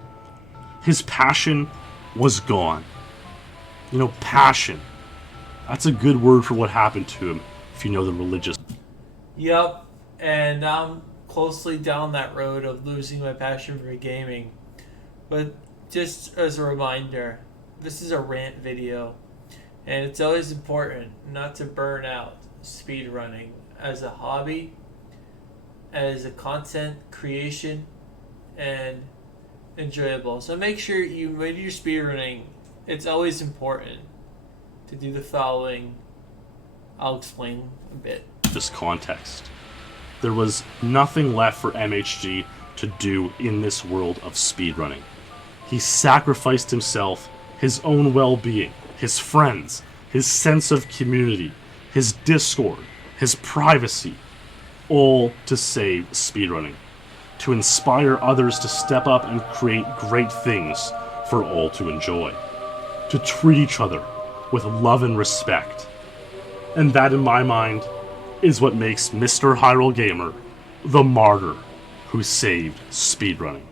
His passion was gone. You know, passion. That's a good word for what happened to him, if you know the religious. Yep, and I'm closely down that road of losing my passion for gaming. But just as a reminder, this is a rant video, and it's always important not to burn out speedrunning as a hobby, as a content creation, and enjoyable. So make sure when you're speedrunning, it's always important to do the following. I'll explain a bit. This context. There was nothing left for MHG to do in this world of speedrunning. He sacrificed himself, his own well-being, his friends, his sense of community, his Discord, his privacy, all to save speedrunning, to inspire others to step up and create great things for all to enjoy, to treat each other with love and respect. And that, in my mind, is what makes Mr. Hyrule Gamer the martyr who saved speedrunning.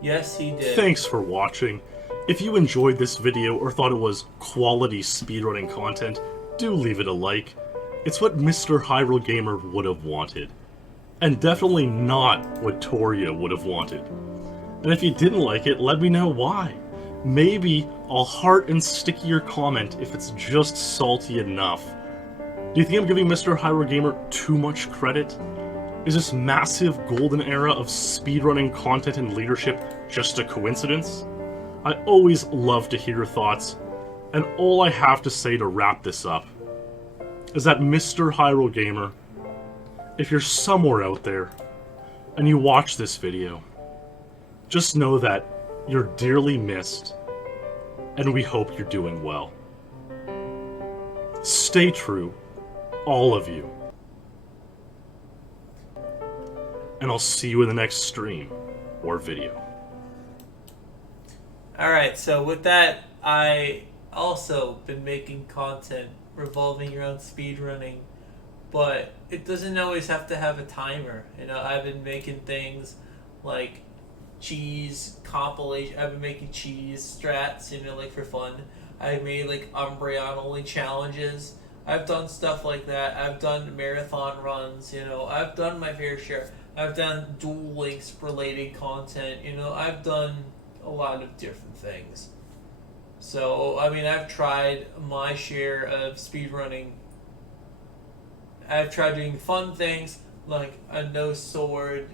Yes, he did. Thanks for watching. If you enjoyed this video or thought it was quality speedrunning content, do leave it a like. It's what Mr. Hyrule Gamer would have wanted. And definitely not what Toria would have wanted. And if you didn't like it, let me know why. Maybe I'll heart and stick your comment if it's just salty enough. Do you think I'm giving Mr. Hyrule Gamer too much credit? Is this massive golden era of speedrunning content and leadership just a coincidence? I always love to hear your thoughts, and all I have to say to wrap this up is that Mr. Hyrule Gamer, if you're somewhere out there and you watch this video, just know that you're dearly missed, and we hope you're doing well. Stay true, all of you. And I'll see you in the next stream or video. Alright, so with that, I also been making content revolving around speedrunning, but it doesn't always have to have a timer. You know, I've been making things like cheese compilation. I've been making cheese strats, you know, like for fun. I've made like Umbreon only challenges. I've done stuff like that. I've done marathon runs, you know. I've done my fair share. I've done Duel Links related content, you know. I've done a lot of different things. So, I mean, I've tried my share of speedrunning. I've tried doing fun things like a no sword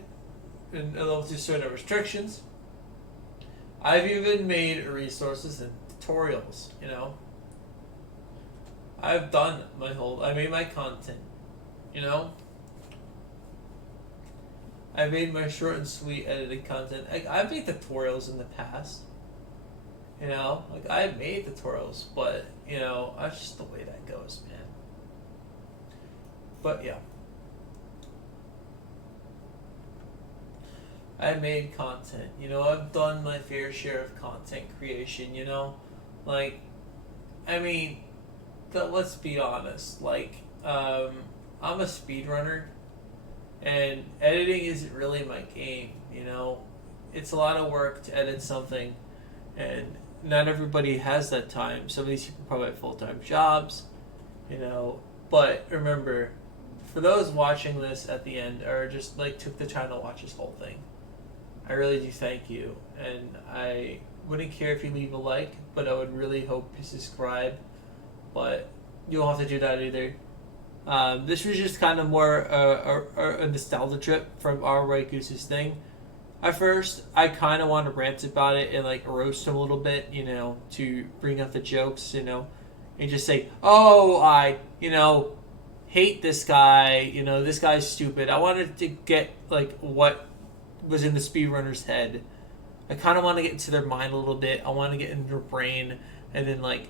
and a level 2 sword, no restrictions. I've even made resources and tutorials, you know. I've done I made my content, you know. I made my short and sweet edited content. I've made tutorials in the past. You know, like I've made tutorials, but you know, that's just the way that goes, man. But yeah. I made content, you know, I've done my fair share of content creation, you know, like, I mean, let's be honest, like, I'm a speedrunner, and editing isn't really my game, you know, it's a lot of work to edit something, and not everybody has that time. Some of these people probably have full-time jobs, you know, but remember, for those watching this at the end, or just, like, took the time to watch this whole thing, I really do thank you, and I wouldn't care if you leave a like, but I would really hope you subscribe, but you don't have to do that either. This was just kind of more a nostalgia trip from our White Goose's thing. At first, I kind of wanted to rant about it and like roast him a little bit, you know, to bring up the jokes, you know, and just say, oh, I, you know, hate this guy, you know, this guy's stupid. I wanted to get like what was in the speedrunner's head. I kind of want to get into their mind a little bit. I want to get in their brain, and then like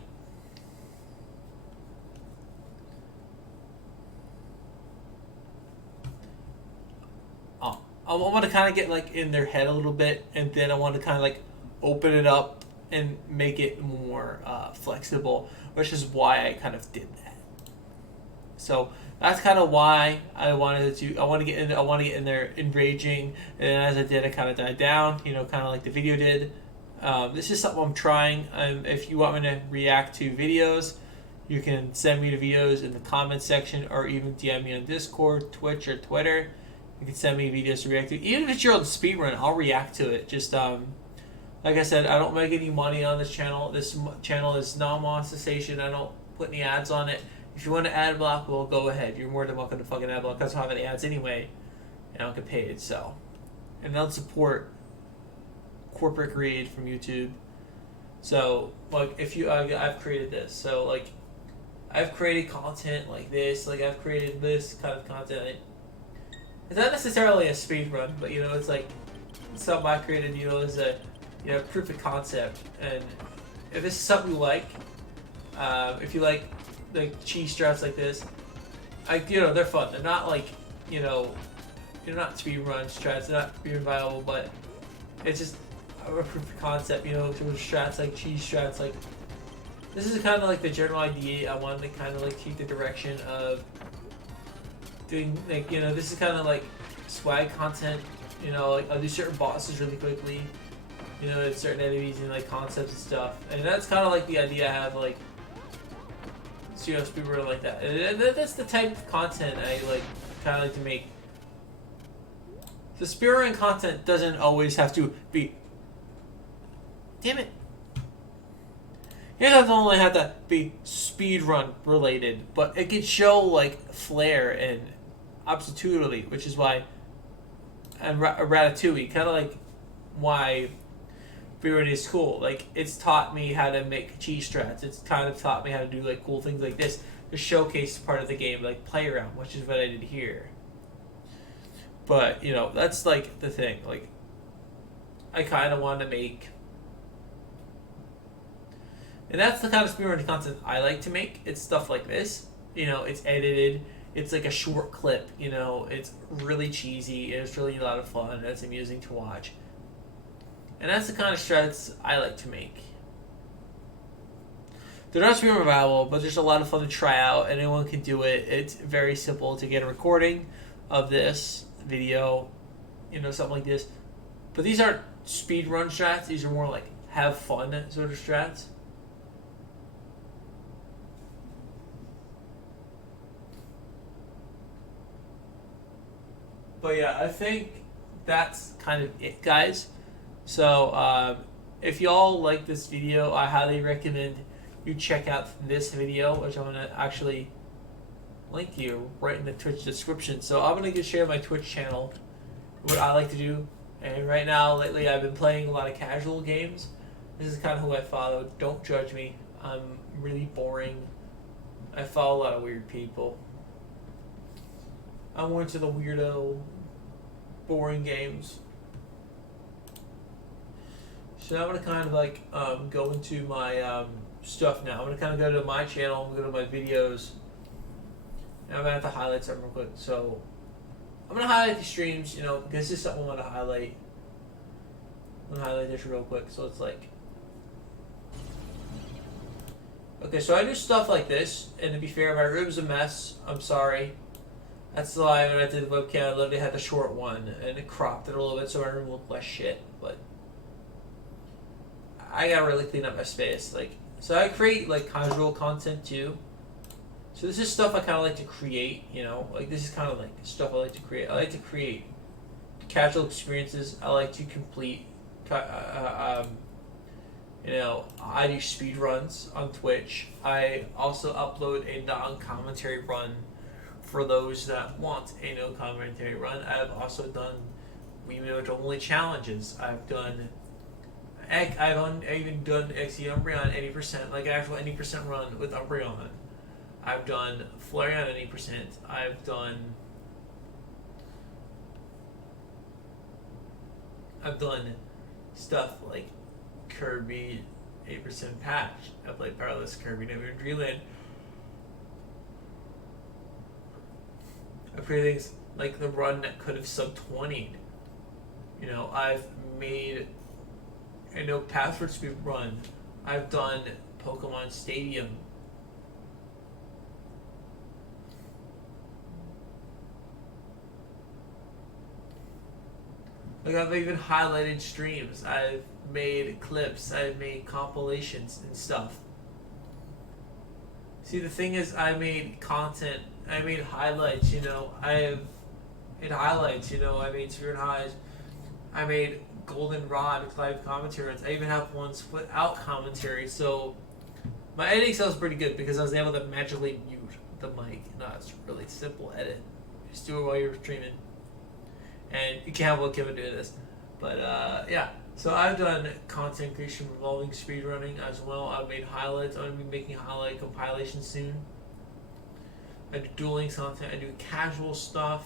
I want to kind of get like in their head a little bit, and then I want to kind of like open it up and make it more flexible, which is why I kind of did that. So that's kind of why I wanted to. I want to get in there enraging, and as I did, I kind of died down. You know, kind of like the video did. This is something I'm trying. If you want me to react to videos, you can send me the videos in the comment section, or even DM me on Discord, Twitch, or Twitter. You can send me videos to react to. Even if it's your own speedrun, I'll react to it. Just like I said, I don't make any money on this channel. This channel is non-monetization. I don't put any ads on it. If you want to ad block, well, go ahead. You're more than welcome to fucking ad block. I don't have any ads anyway, and I don't get paid. So, and I don't support corporate greed from YouTube. So, like, if you, I've created this. So, like, I've created content like this. Like, I've created this kind of content. It's not necessarily a speed run, but you know, it's like something I created. You know, as a proof of concept. And if this is something you like, if you like cheese strats like this, they're fun. They're not like, they're not speed run strats. They're not being viable, but it's just a proof of concept. You know, through strats like cheese strats. Like, this is kind of like the general idea. I wanted to kind of like keep the direction of doing, like, this is kind of like swag content. You know, like I'll do certain bosses really quickly. You know, certain enemies and like concepts and stuff, and that's kind of like the idea I have, like, speedrun like that. And that's the type of content I like, kind of like to make. The speedrun content doesn't always have to be. Damn it! It doesn't only have to be speedrun related, but it can show like flair and obscenity, which is why. And Ratatouille, kind of like why speedrunning is cool. Like, it's taught me how to make cheese strats. It's kind of taught me how to do like cool things like this to showcase part of the game, like play around, which is what I did here. But that's like the thing. Like, I kind of want to make, and that's the kind of speedrunning content I like to make. It's stuff like this. It's edited. It's like a short clip. It's really cheesy. And it's really a lot of fun. And it's amusing to watch. And that's the kind of strats I like to make. They're not speedrun viable, but there's a lot of fun to try out. Anyone can do it. It's very simple to get a recording of this video, something like this. But these aren't speedrun strats. These are more like have fun sort of strats. But yeah, I think that's kind of it, guys. So, if y'all like this video, I highly recommend you check out this video, which I'm going to actually link you right in the Twitch description. So I'm going to share my Twitch channel, what I like to do. And right now, lately, I've been playing a lot of casual games. This is kind of who I follow. Don't judge me. I'm really boring. I follow a lot of weird people. I'm more into the weirdo boring games. So now I'm gonna kind of like go into my stuff now. I'm gonna kind of go to my channel, I'm gonna go to my videos, and I'm gonna have to highlight something real quick. So I'm gonna highlight the streams, you know, because this is something I want to highlight. I'm gonna highlight this real quick. So it's like, okay, so I do stuff like this, and to be fair, my room's a mess. I'm sorry. That's why when I did the webcam, I literally had the short one, and it cropped it a little bit so my room looked less shit. But I gotta really clean up my space. Like, so I create like casual content too. So this is stuff I kind of like to create. You know, like this is kind of like stuff I like to create. I like to create casual experiences. I like to complete. You know, I do speed runs on Twitch. I also upload a non-commentary run for those that want a no commentary run. I've also done Wiimote only challenges. I've even done XE Umbreon 80%, like actual 80% run with Umbreon. I've done Flareon 80%. I've done stuff like Kirby 8% patch. I played Powerless Kirby Never Dreamland. I play things like the run that could have sub 20'd. You know, I've made a no password speed run. I've done Pokemon Stadium. Like I've even highlighted streams. I've made clips. I've made compilations and stuff. See, the thing is, I made content. I made highlights. You know, I made highlights. You know, I made Spirit Highs. I made Goldenrod live commentary. I even have ones without commentary. So my editing sounds pretty good because I was able to magically mute the mic. No, it's a really simple edit. Just do it while you're streaming. And you can't have Kevin doing this. But yeah, so I've done content creation involving speedrunning as well. I've made highlights. I'm going to be making highlight compilations soon. I do dueling content. I do casual stuff.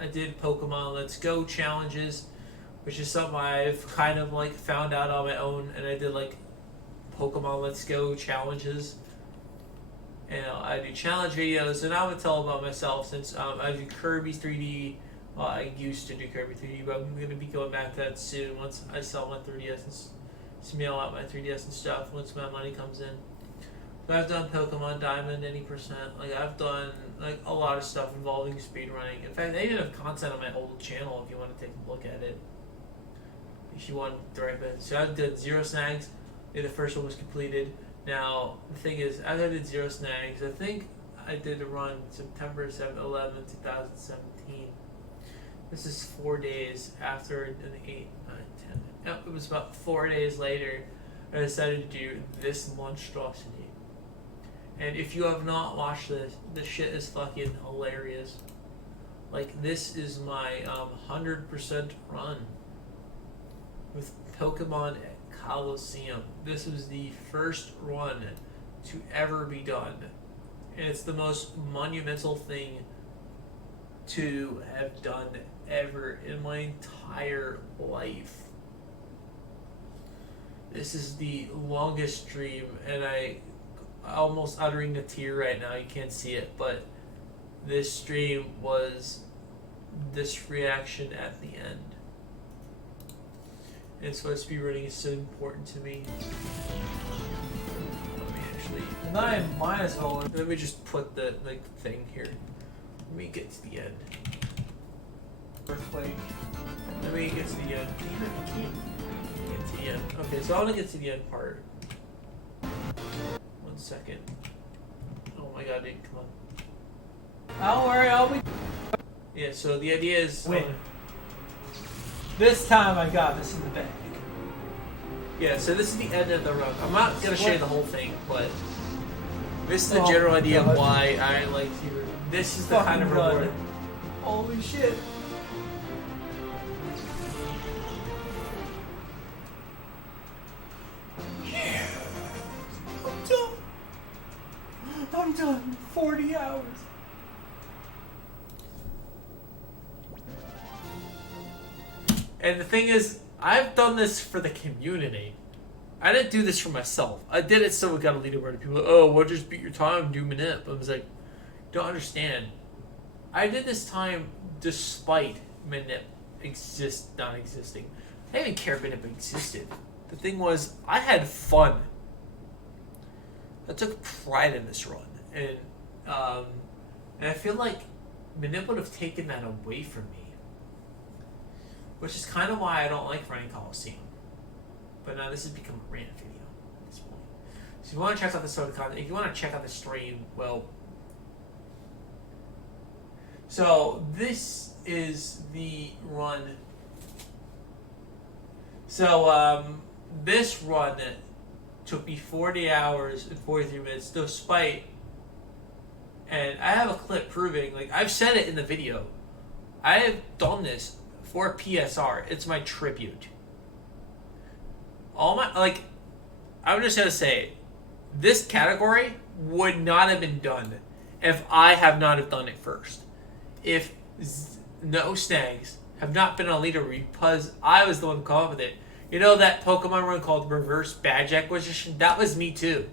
I did Pokemon Let's Go challenges, which is something I've kind of like found out on my own. And I did like Pokemon Let's Go challenges. You know, I do challenge videos, and I would tell about myself since I do Kirby 3D. Well, I used to do Kirby 3D, but I'm going to be going back to that soon once I sell my 3DS and mail out my 3DS and stuff once my money comes in. But I've done Pokemon Diamond 80%. Like I've done like a lot of stuff involving speedrunning. In fact, I even have content on my old channel if you want to take a look at it. If you want direct it. So I did Zero Snags. The first one was completed. Now the thing is, as I did Zero Snags, I think I did a run September 11, 2017. This is 4 days after an 8, 9, 10. No, it was about 4 days later I decided to do this monstrosity. And if you have not watched this shit is fucking hilarious. Like, this is my 100% run with Pokemon Coliseum. This was the first run to ever be done. And it's the most monumental thing to have done ever in my entire life. This is the longest stream, and I almost uttering a tear right now. You can't see it, but this stream was this reaction at the end. And so speedrunning is so important to me. Let me actually, and I might as well, let me just put the like thing here. Let me get to the end. Earthquake. Let me get to the end. Damn it, I can't get to the end. Okay, so I want to get to the end part. 1 second. Oh my god, dude, come on. Don't worry, I'll be... Yeah, so the idea is... Win. This time I got this in the bag. Yeah, so this is the end of the run. I'm not going to show you the whole thing, but... This is the general idea of why I like to... This is the kind of reward. Holy shit. Yeah. I'm done. 40 hours. And the thing is, I've done this for the community. I didn't do this for myself. I did it so we got a leaderboard. People are like, oh, well, just beat your time, do manip. I was like, don't understand. I did this time despite manip not existing. I didn't even care if manip existed. The thing was, I had fun. I took pride in this run. And I feel like manip would have taken that away from me. Which is kind of why I don't like running Coliseum. But now this has become a rant video at this point. So if you want to check out the soda content, if you want to check out the stream, well... So this is the run. So this run took me 40 hours and 43 minutes despite... And I have a clip proving, like, I've said it in the video. I have done this for PSR. It's my tribute. I'm just gonna say, this category would not have been done if I have not have done it first. If no snags have not been on leaderboard because I was the one who came up with it. You know that Pokemon run called Reverse Badge Acquisition? That was me too.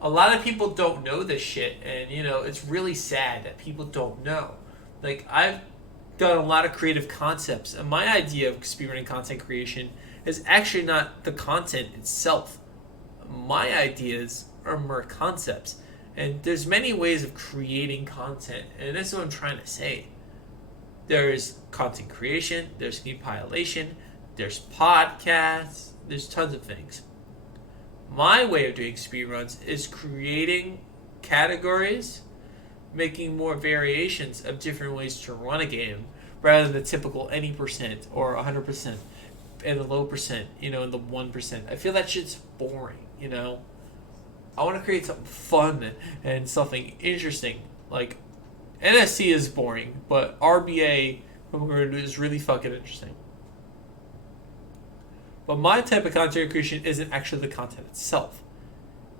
A lot of people don't know this shit, and it's really sad that people don't know. Like, I've done a lot of creative concepts, and my idea of speedrunning content creation is actually not the content itself. My ideas are more concepts, and there's many ways of creating content, and that's what I'm trying to say. There's content creation, there's compilation, there's podcasts, there's tons of things. My way of doing speedruns is creating categories, making more variations of different ways to run a game rather than the typical any percent or 100% and the low percent, in the 1%. I feel that shit's boring, I want to create something fun and something interesting. Like, NSC is boring, but RBA, what we're going to do, is really fucking interesting. But my type of content creation isn't actually the content itself.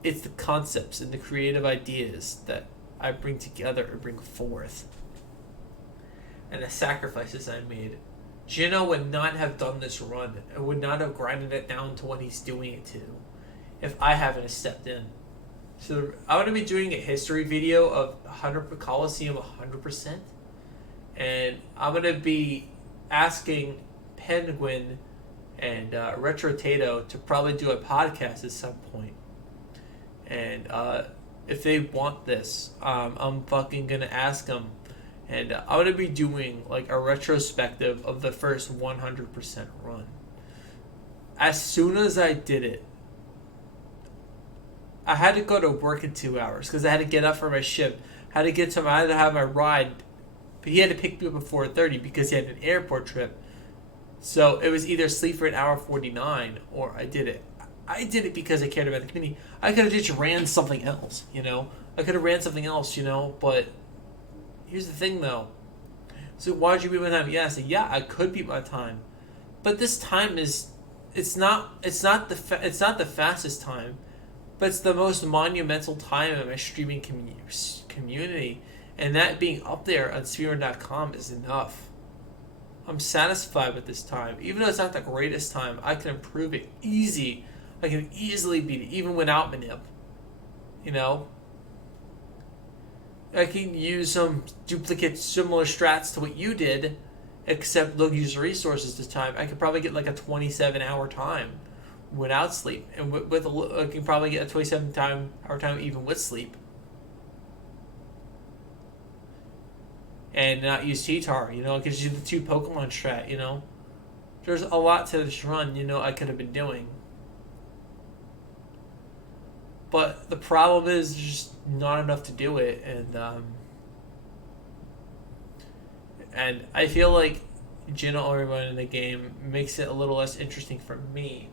It's the concepts and the creative ideas that I bring together and bring forth. And the sacrifices I made. Gino would not have done this run and would not have grinded it down to what he's doing it to if I haven't stepped in. So I'm going to be doing a history video of 100 Coliseum 100%. And I'm going to be asking Penguin and Retro Tato to probably do a podcast at some point. And if they want this, I'm fucking gonna ask them. And I'm gonna be doing like a retrospective of the first 100% run. As soon as I did it, I had to go to work in 2 hours because I had to get up for my shift. I had to have my ride. But he had to pick me up at 4:30 because he had an airport trip. So it was either sleep for an hour 49 or I did it. I did it because I cared about the community. I could have just ran something else, I could have ran something else, but here's the thing though. So why did you beat my time? Yeah, I said, yeah, I could beat my time. But this time it's not the fastest time, but it's the most monumental time in my streaming community. And that being up there on speedrun.com is enough. I'm satisfied with this time. Even though it's not the greatest time, I can improve it easy. I can easily beat it, even without manip. I can use some duplicate similar strats to what you did, except low user resources this time. I could probably get like a 27-hour time without sleep. And I can probably get a 27-hour time even with sleep. And not use T-Tar, I could just do the 2 Pokemon strat, There's a lot to this run, I could have been doing. But the problem is there's just not enough to do it, and I feel like Gino everyone in the game makes it a little less interesting for me.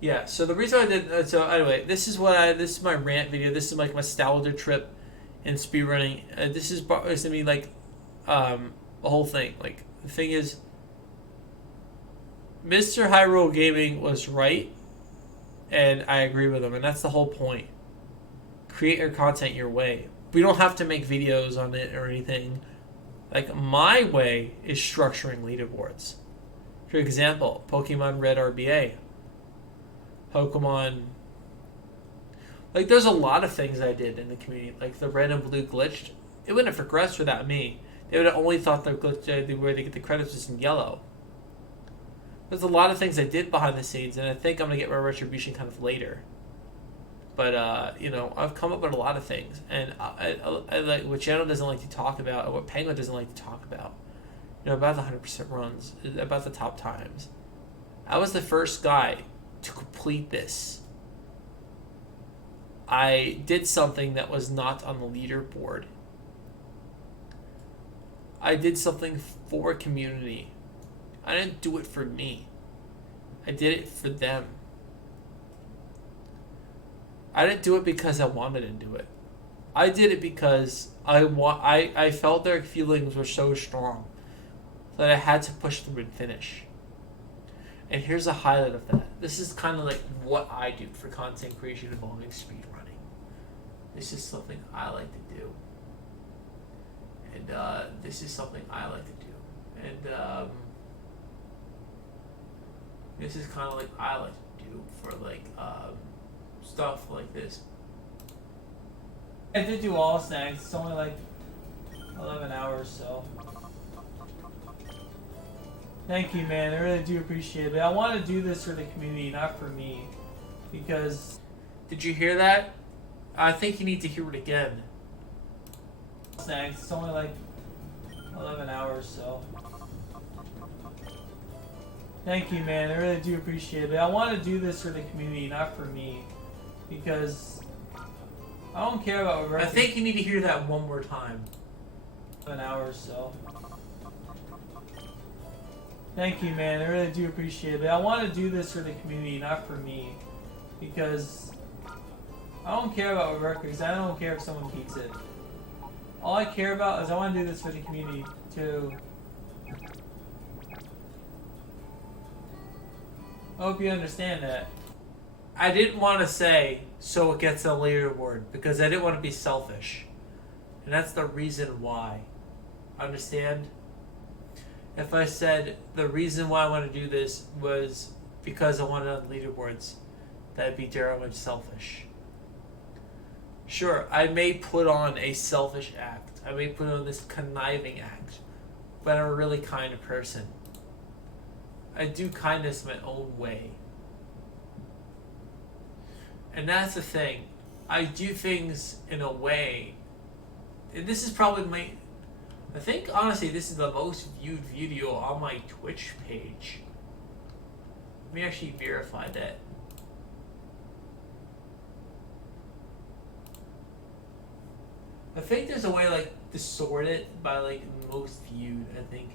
Yeah, so the reason I did so anyway, this is my rant video. This is like my nostalgia trip in speedrunning. This is going to be like the whole thing. Like, the thing is, Mr. Hyrule Gaming was right, and I agree with him, and that's the whole point. Create your content your way. We don't have to make videos on it or anything. Like, my way is structuring leaderboards. For example, Pokemon Red RBA. Pokemon... Like, there's a lot of things I did in the community. Like, the red and blue glitched. It wouldn't have progressed without me. They would have only thought the glitch, the way to get the credits was in yellow. There's a lot of things I did behind the scenes, and I think I'm going to get my retribution kind of later. But, you know, I've come up with a lot of things. And I like what Channel doesn't like to talk about, and what Penguin doesn't like to talk about. You know, about the 100% runs, about the top times. I was the first guy to complete this. I did something that was not on the leaderboard. I did something for community. I didn't do it for me. I did it for them. I didn't do it because I wanted to do it. I did it because I felt their feelings were so strong that I had to push through and finish. And here's a highlight of that. This is kind of like what I do for content creation involving speedrunning. This is something I like to do. And this is something I like to do. And this is kind of like I like to do for like stuff like this. I did do all snags. It's only like 11 hours, so. Thank you, man. I really do appreciate it. But I want to do this for the community, not for me. Because... Did you hear that? I think you need to hear it again. Snags. It's only like 11 hours, so. Thank you, man. I really do appreciate it. But I want to do this for the community, not for me. Because I don't care about... I think you need to hear that one more time. 11 hours, so. Thank you, man. I really do appreciate it. But I want to do this for the community, not for me. Because I don't care about records. I don't care if someone beats it. All I care about is I want to do this for the community, too. I hope you understand that. I didn't want to say, so it gets a leaderboard, because I didn't want to be selfish. And that's the reason why. Understand? If I said the reason why I want to do this was because I wanted on leaderboards, that'd be very much selfish. Sure, I may put on a selfish act. I may put on this conniving act. But I'm a really kind person. I do kindness my own way. And that's the thing. I do things in a way. And this is probably my... I think, honestly, this is the most viewed video on my Twitch page. Let me actually verify that. I think there's a way, like, to sort it by, like, most viewed, I think.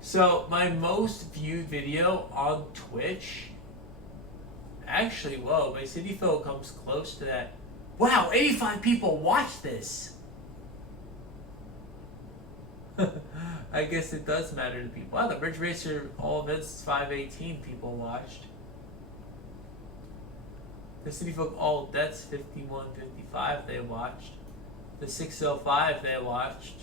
So, my most viewed video on Twitch... Actually, whoa, my city folk comes close to that. Wow, 85 people watched this! I guess it does matter to people. Wow, the Bridge Racer all events 518 people watched. The City Folk all deaths 5155 they watched. The 605 they watched.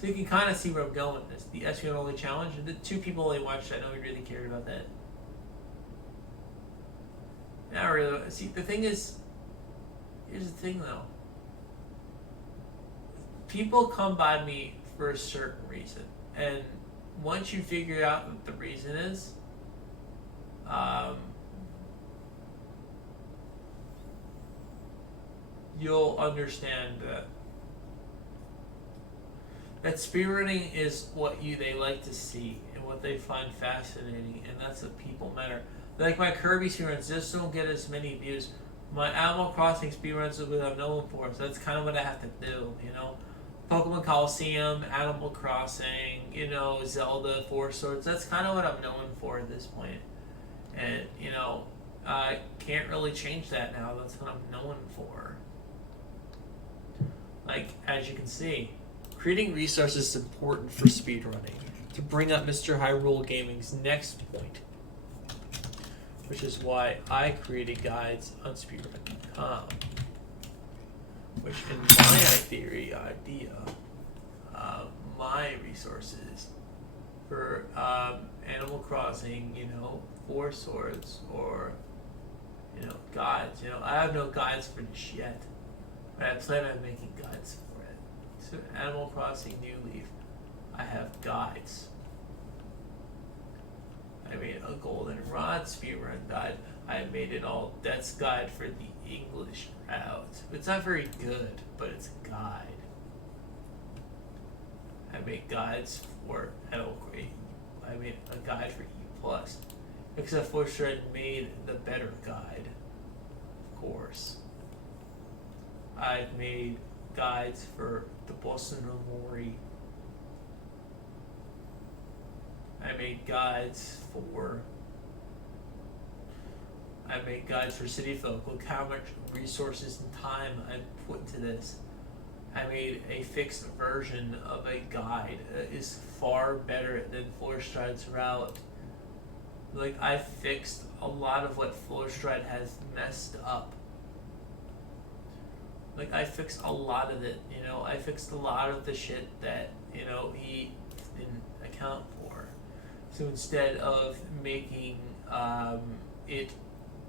So you can kind of see where I'm going with this. The SVN only challenge, the 2 people they watched, I know we really cared about that. Not really. See, the thing is, here's the thing though. People come by me for a certain reason, and once you figure out what the reason is, you'll understand that speedrunning is what they like to see and what they find fascinating, and that's what people matter. Like my Kirby speedruns just don't get as many views. My Animal Crossing speedruns is what I'm known for, so that's kind of what I have to do, you know? Pokemon Coliseum, Animal Crossing, you know, Zelda, Four Swords, that's kind of what I'm known for at this point. And, you know, I can't really change that now, that's what I'm known for. Like, as you can see, creating resources is important for speedrunning. To bring up Mr. Hyrule Gaming's next point, which is why I created guides on speedrunning.com. which in my idea, my resources for Animal Crossing, you know, 4 Swords or, you know, guides. You know, I have no guides for this yet, but I plan on making guides for it. So Animal Crossing New Leaf, I have guides. I made a goldenrod speedrun guide. I made an all deaths guide for the English route. It's not very good, but it's a guide. I made guides for I made a guide for E+. Except for sure I made the better guide, of course. I've made guides for the Boston Mori. I made guides for City Folk. Look how much resources and time I put into this. I made a fixed version of a guide that is far better than Floorstride's route. Like, I fixed a lot of what Floorstride has messed up. Like, I fixed a lot of it, you know. I fixed a lot of the shit that, you know, he didn't account for. So instead of making it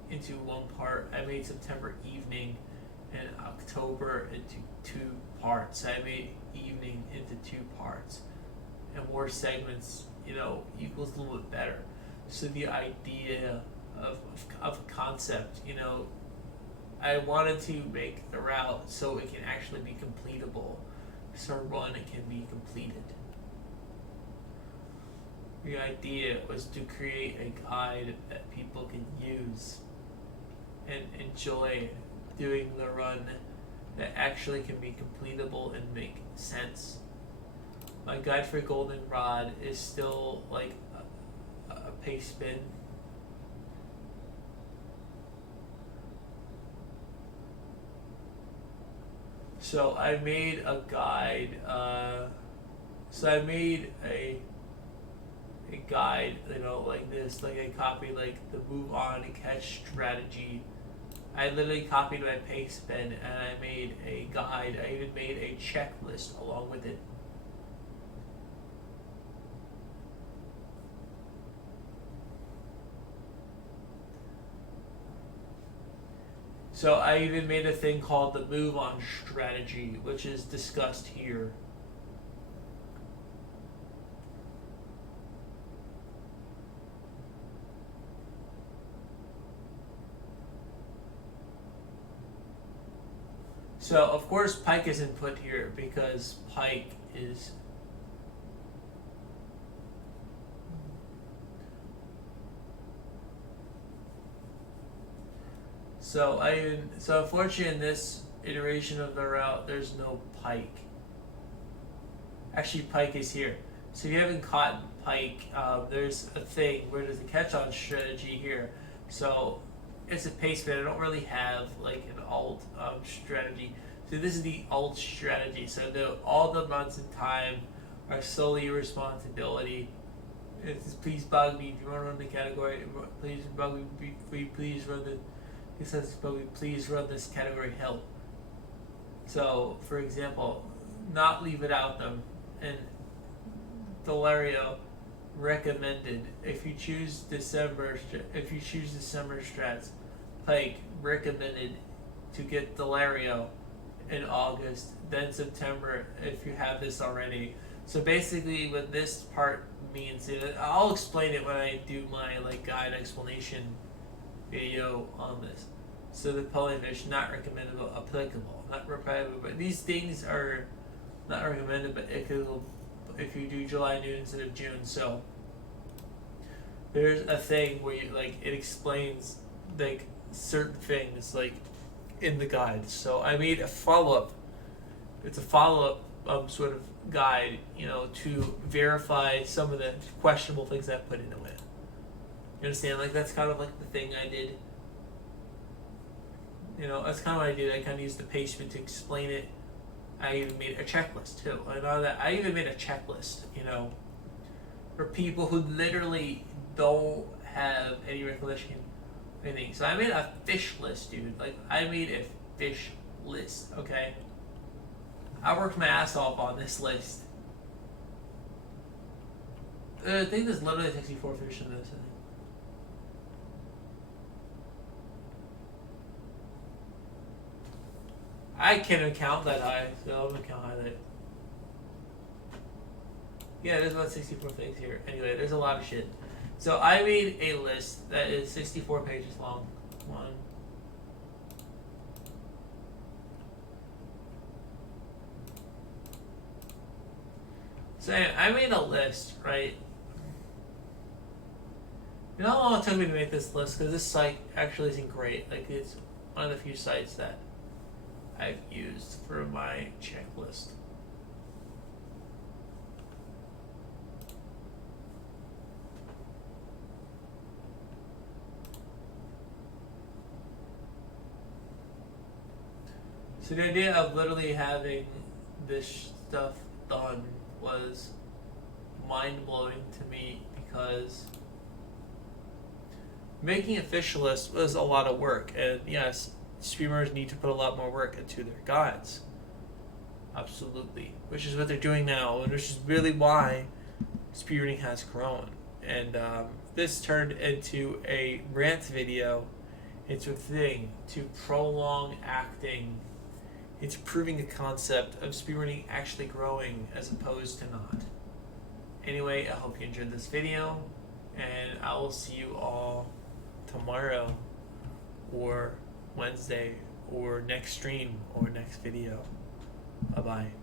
into one part, I made September evening and October into 2 parts. I made evening into 2 parts. And more segments, you know, equals a little bit better. So the idea of a concept, you know, I wanted to make the route so it can actually be completable. So run it can be completed. The idea was to create a guide that people can use and enjoy doing the run that actually can be completable and make sense. My guide for Goldenrod is still like a pace spin. So I made a guide. So I made a guide, you know, like this, like I copied like the move on and catch strategy. I literally copied my pace spin and I made a guide. I even made a checklist along with it. So I even made a thing called the move on strategy, which is discussed here. So of course Pike isn't put here because Pike is so unfortunately in this iteration of the route there's no Pike. Actually Pike is here. So if you haven't caught Pike, there's a thing where there's a catch-on strategy here. So it's a pace spin. I don't really have like an alt strategy. So this is the alt strategy. So all the months in time are solely your responsibility. It's please bug me if you want to run the category. Please bug me. Please run the. It says bug me. Please run this category help. So for example, not leave it out them and Delario recommended if you choose December strats. Pike recommended to get Delario in August, then September if you have this already. So basically what this part means, I'll explain it when I do my like guide explanation video on this. So the polyfish not recommendable, applicable, not required, but these things are not recommended but applicable if you do July noon instead of June. So there's a thing where you like it explains like certain things like in the guide. So I made a follow-up. It's a follow-up sort of guide, you know, to verify some of the questionable things I put into it. You understand? Like that's kind of like the thing I did. You know, that's kind of what I did. I kind of used the pastebin to explain it. I even made a checklist too. And all that. I even made a checklist, you know, for people who literally don't have any recollection of anything. So I made a fish list, dude. Like I made a fish list, okay? I worked my ass off on this list. I think there's literally 64 fish in this. I can't even count that high, so I'm gonna count highlight. Yeah, there's about 64 things here. Anyway, there's a lot of shit. So I made a list that is 64 pages long. One. So I made a list, right? You know how long it took me to make this list? Because this site actually isn't great. Like, it's one of the few sites that I've used for my checklist. So the idea of literally having this stuff done was mind-blowing to me, because making a fish list was a lot of work, and yes, streamers need to put a lot more work into their guides. Absolutely. Which is what they're doing now, and which is really why speedrunning has grown. And this turned into a rant video. It's a thing to prolong acting. It's proving the concept of speedrunning actually growing as opposed to not. Anyway, I hope you enjoyed this video, and I will see you all tomorrow, or Wednesday, or next stream, or next video. Bye-bye.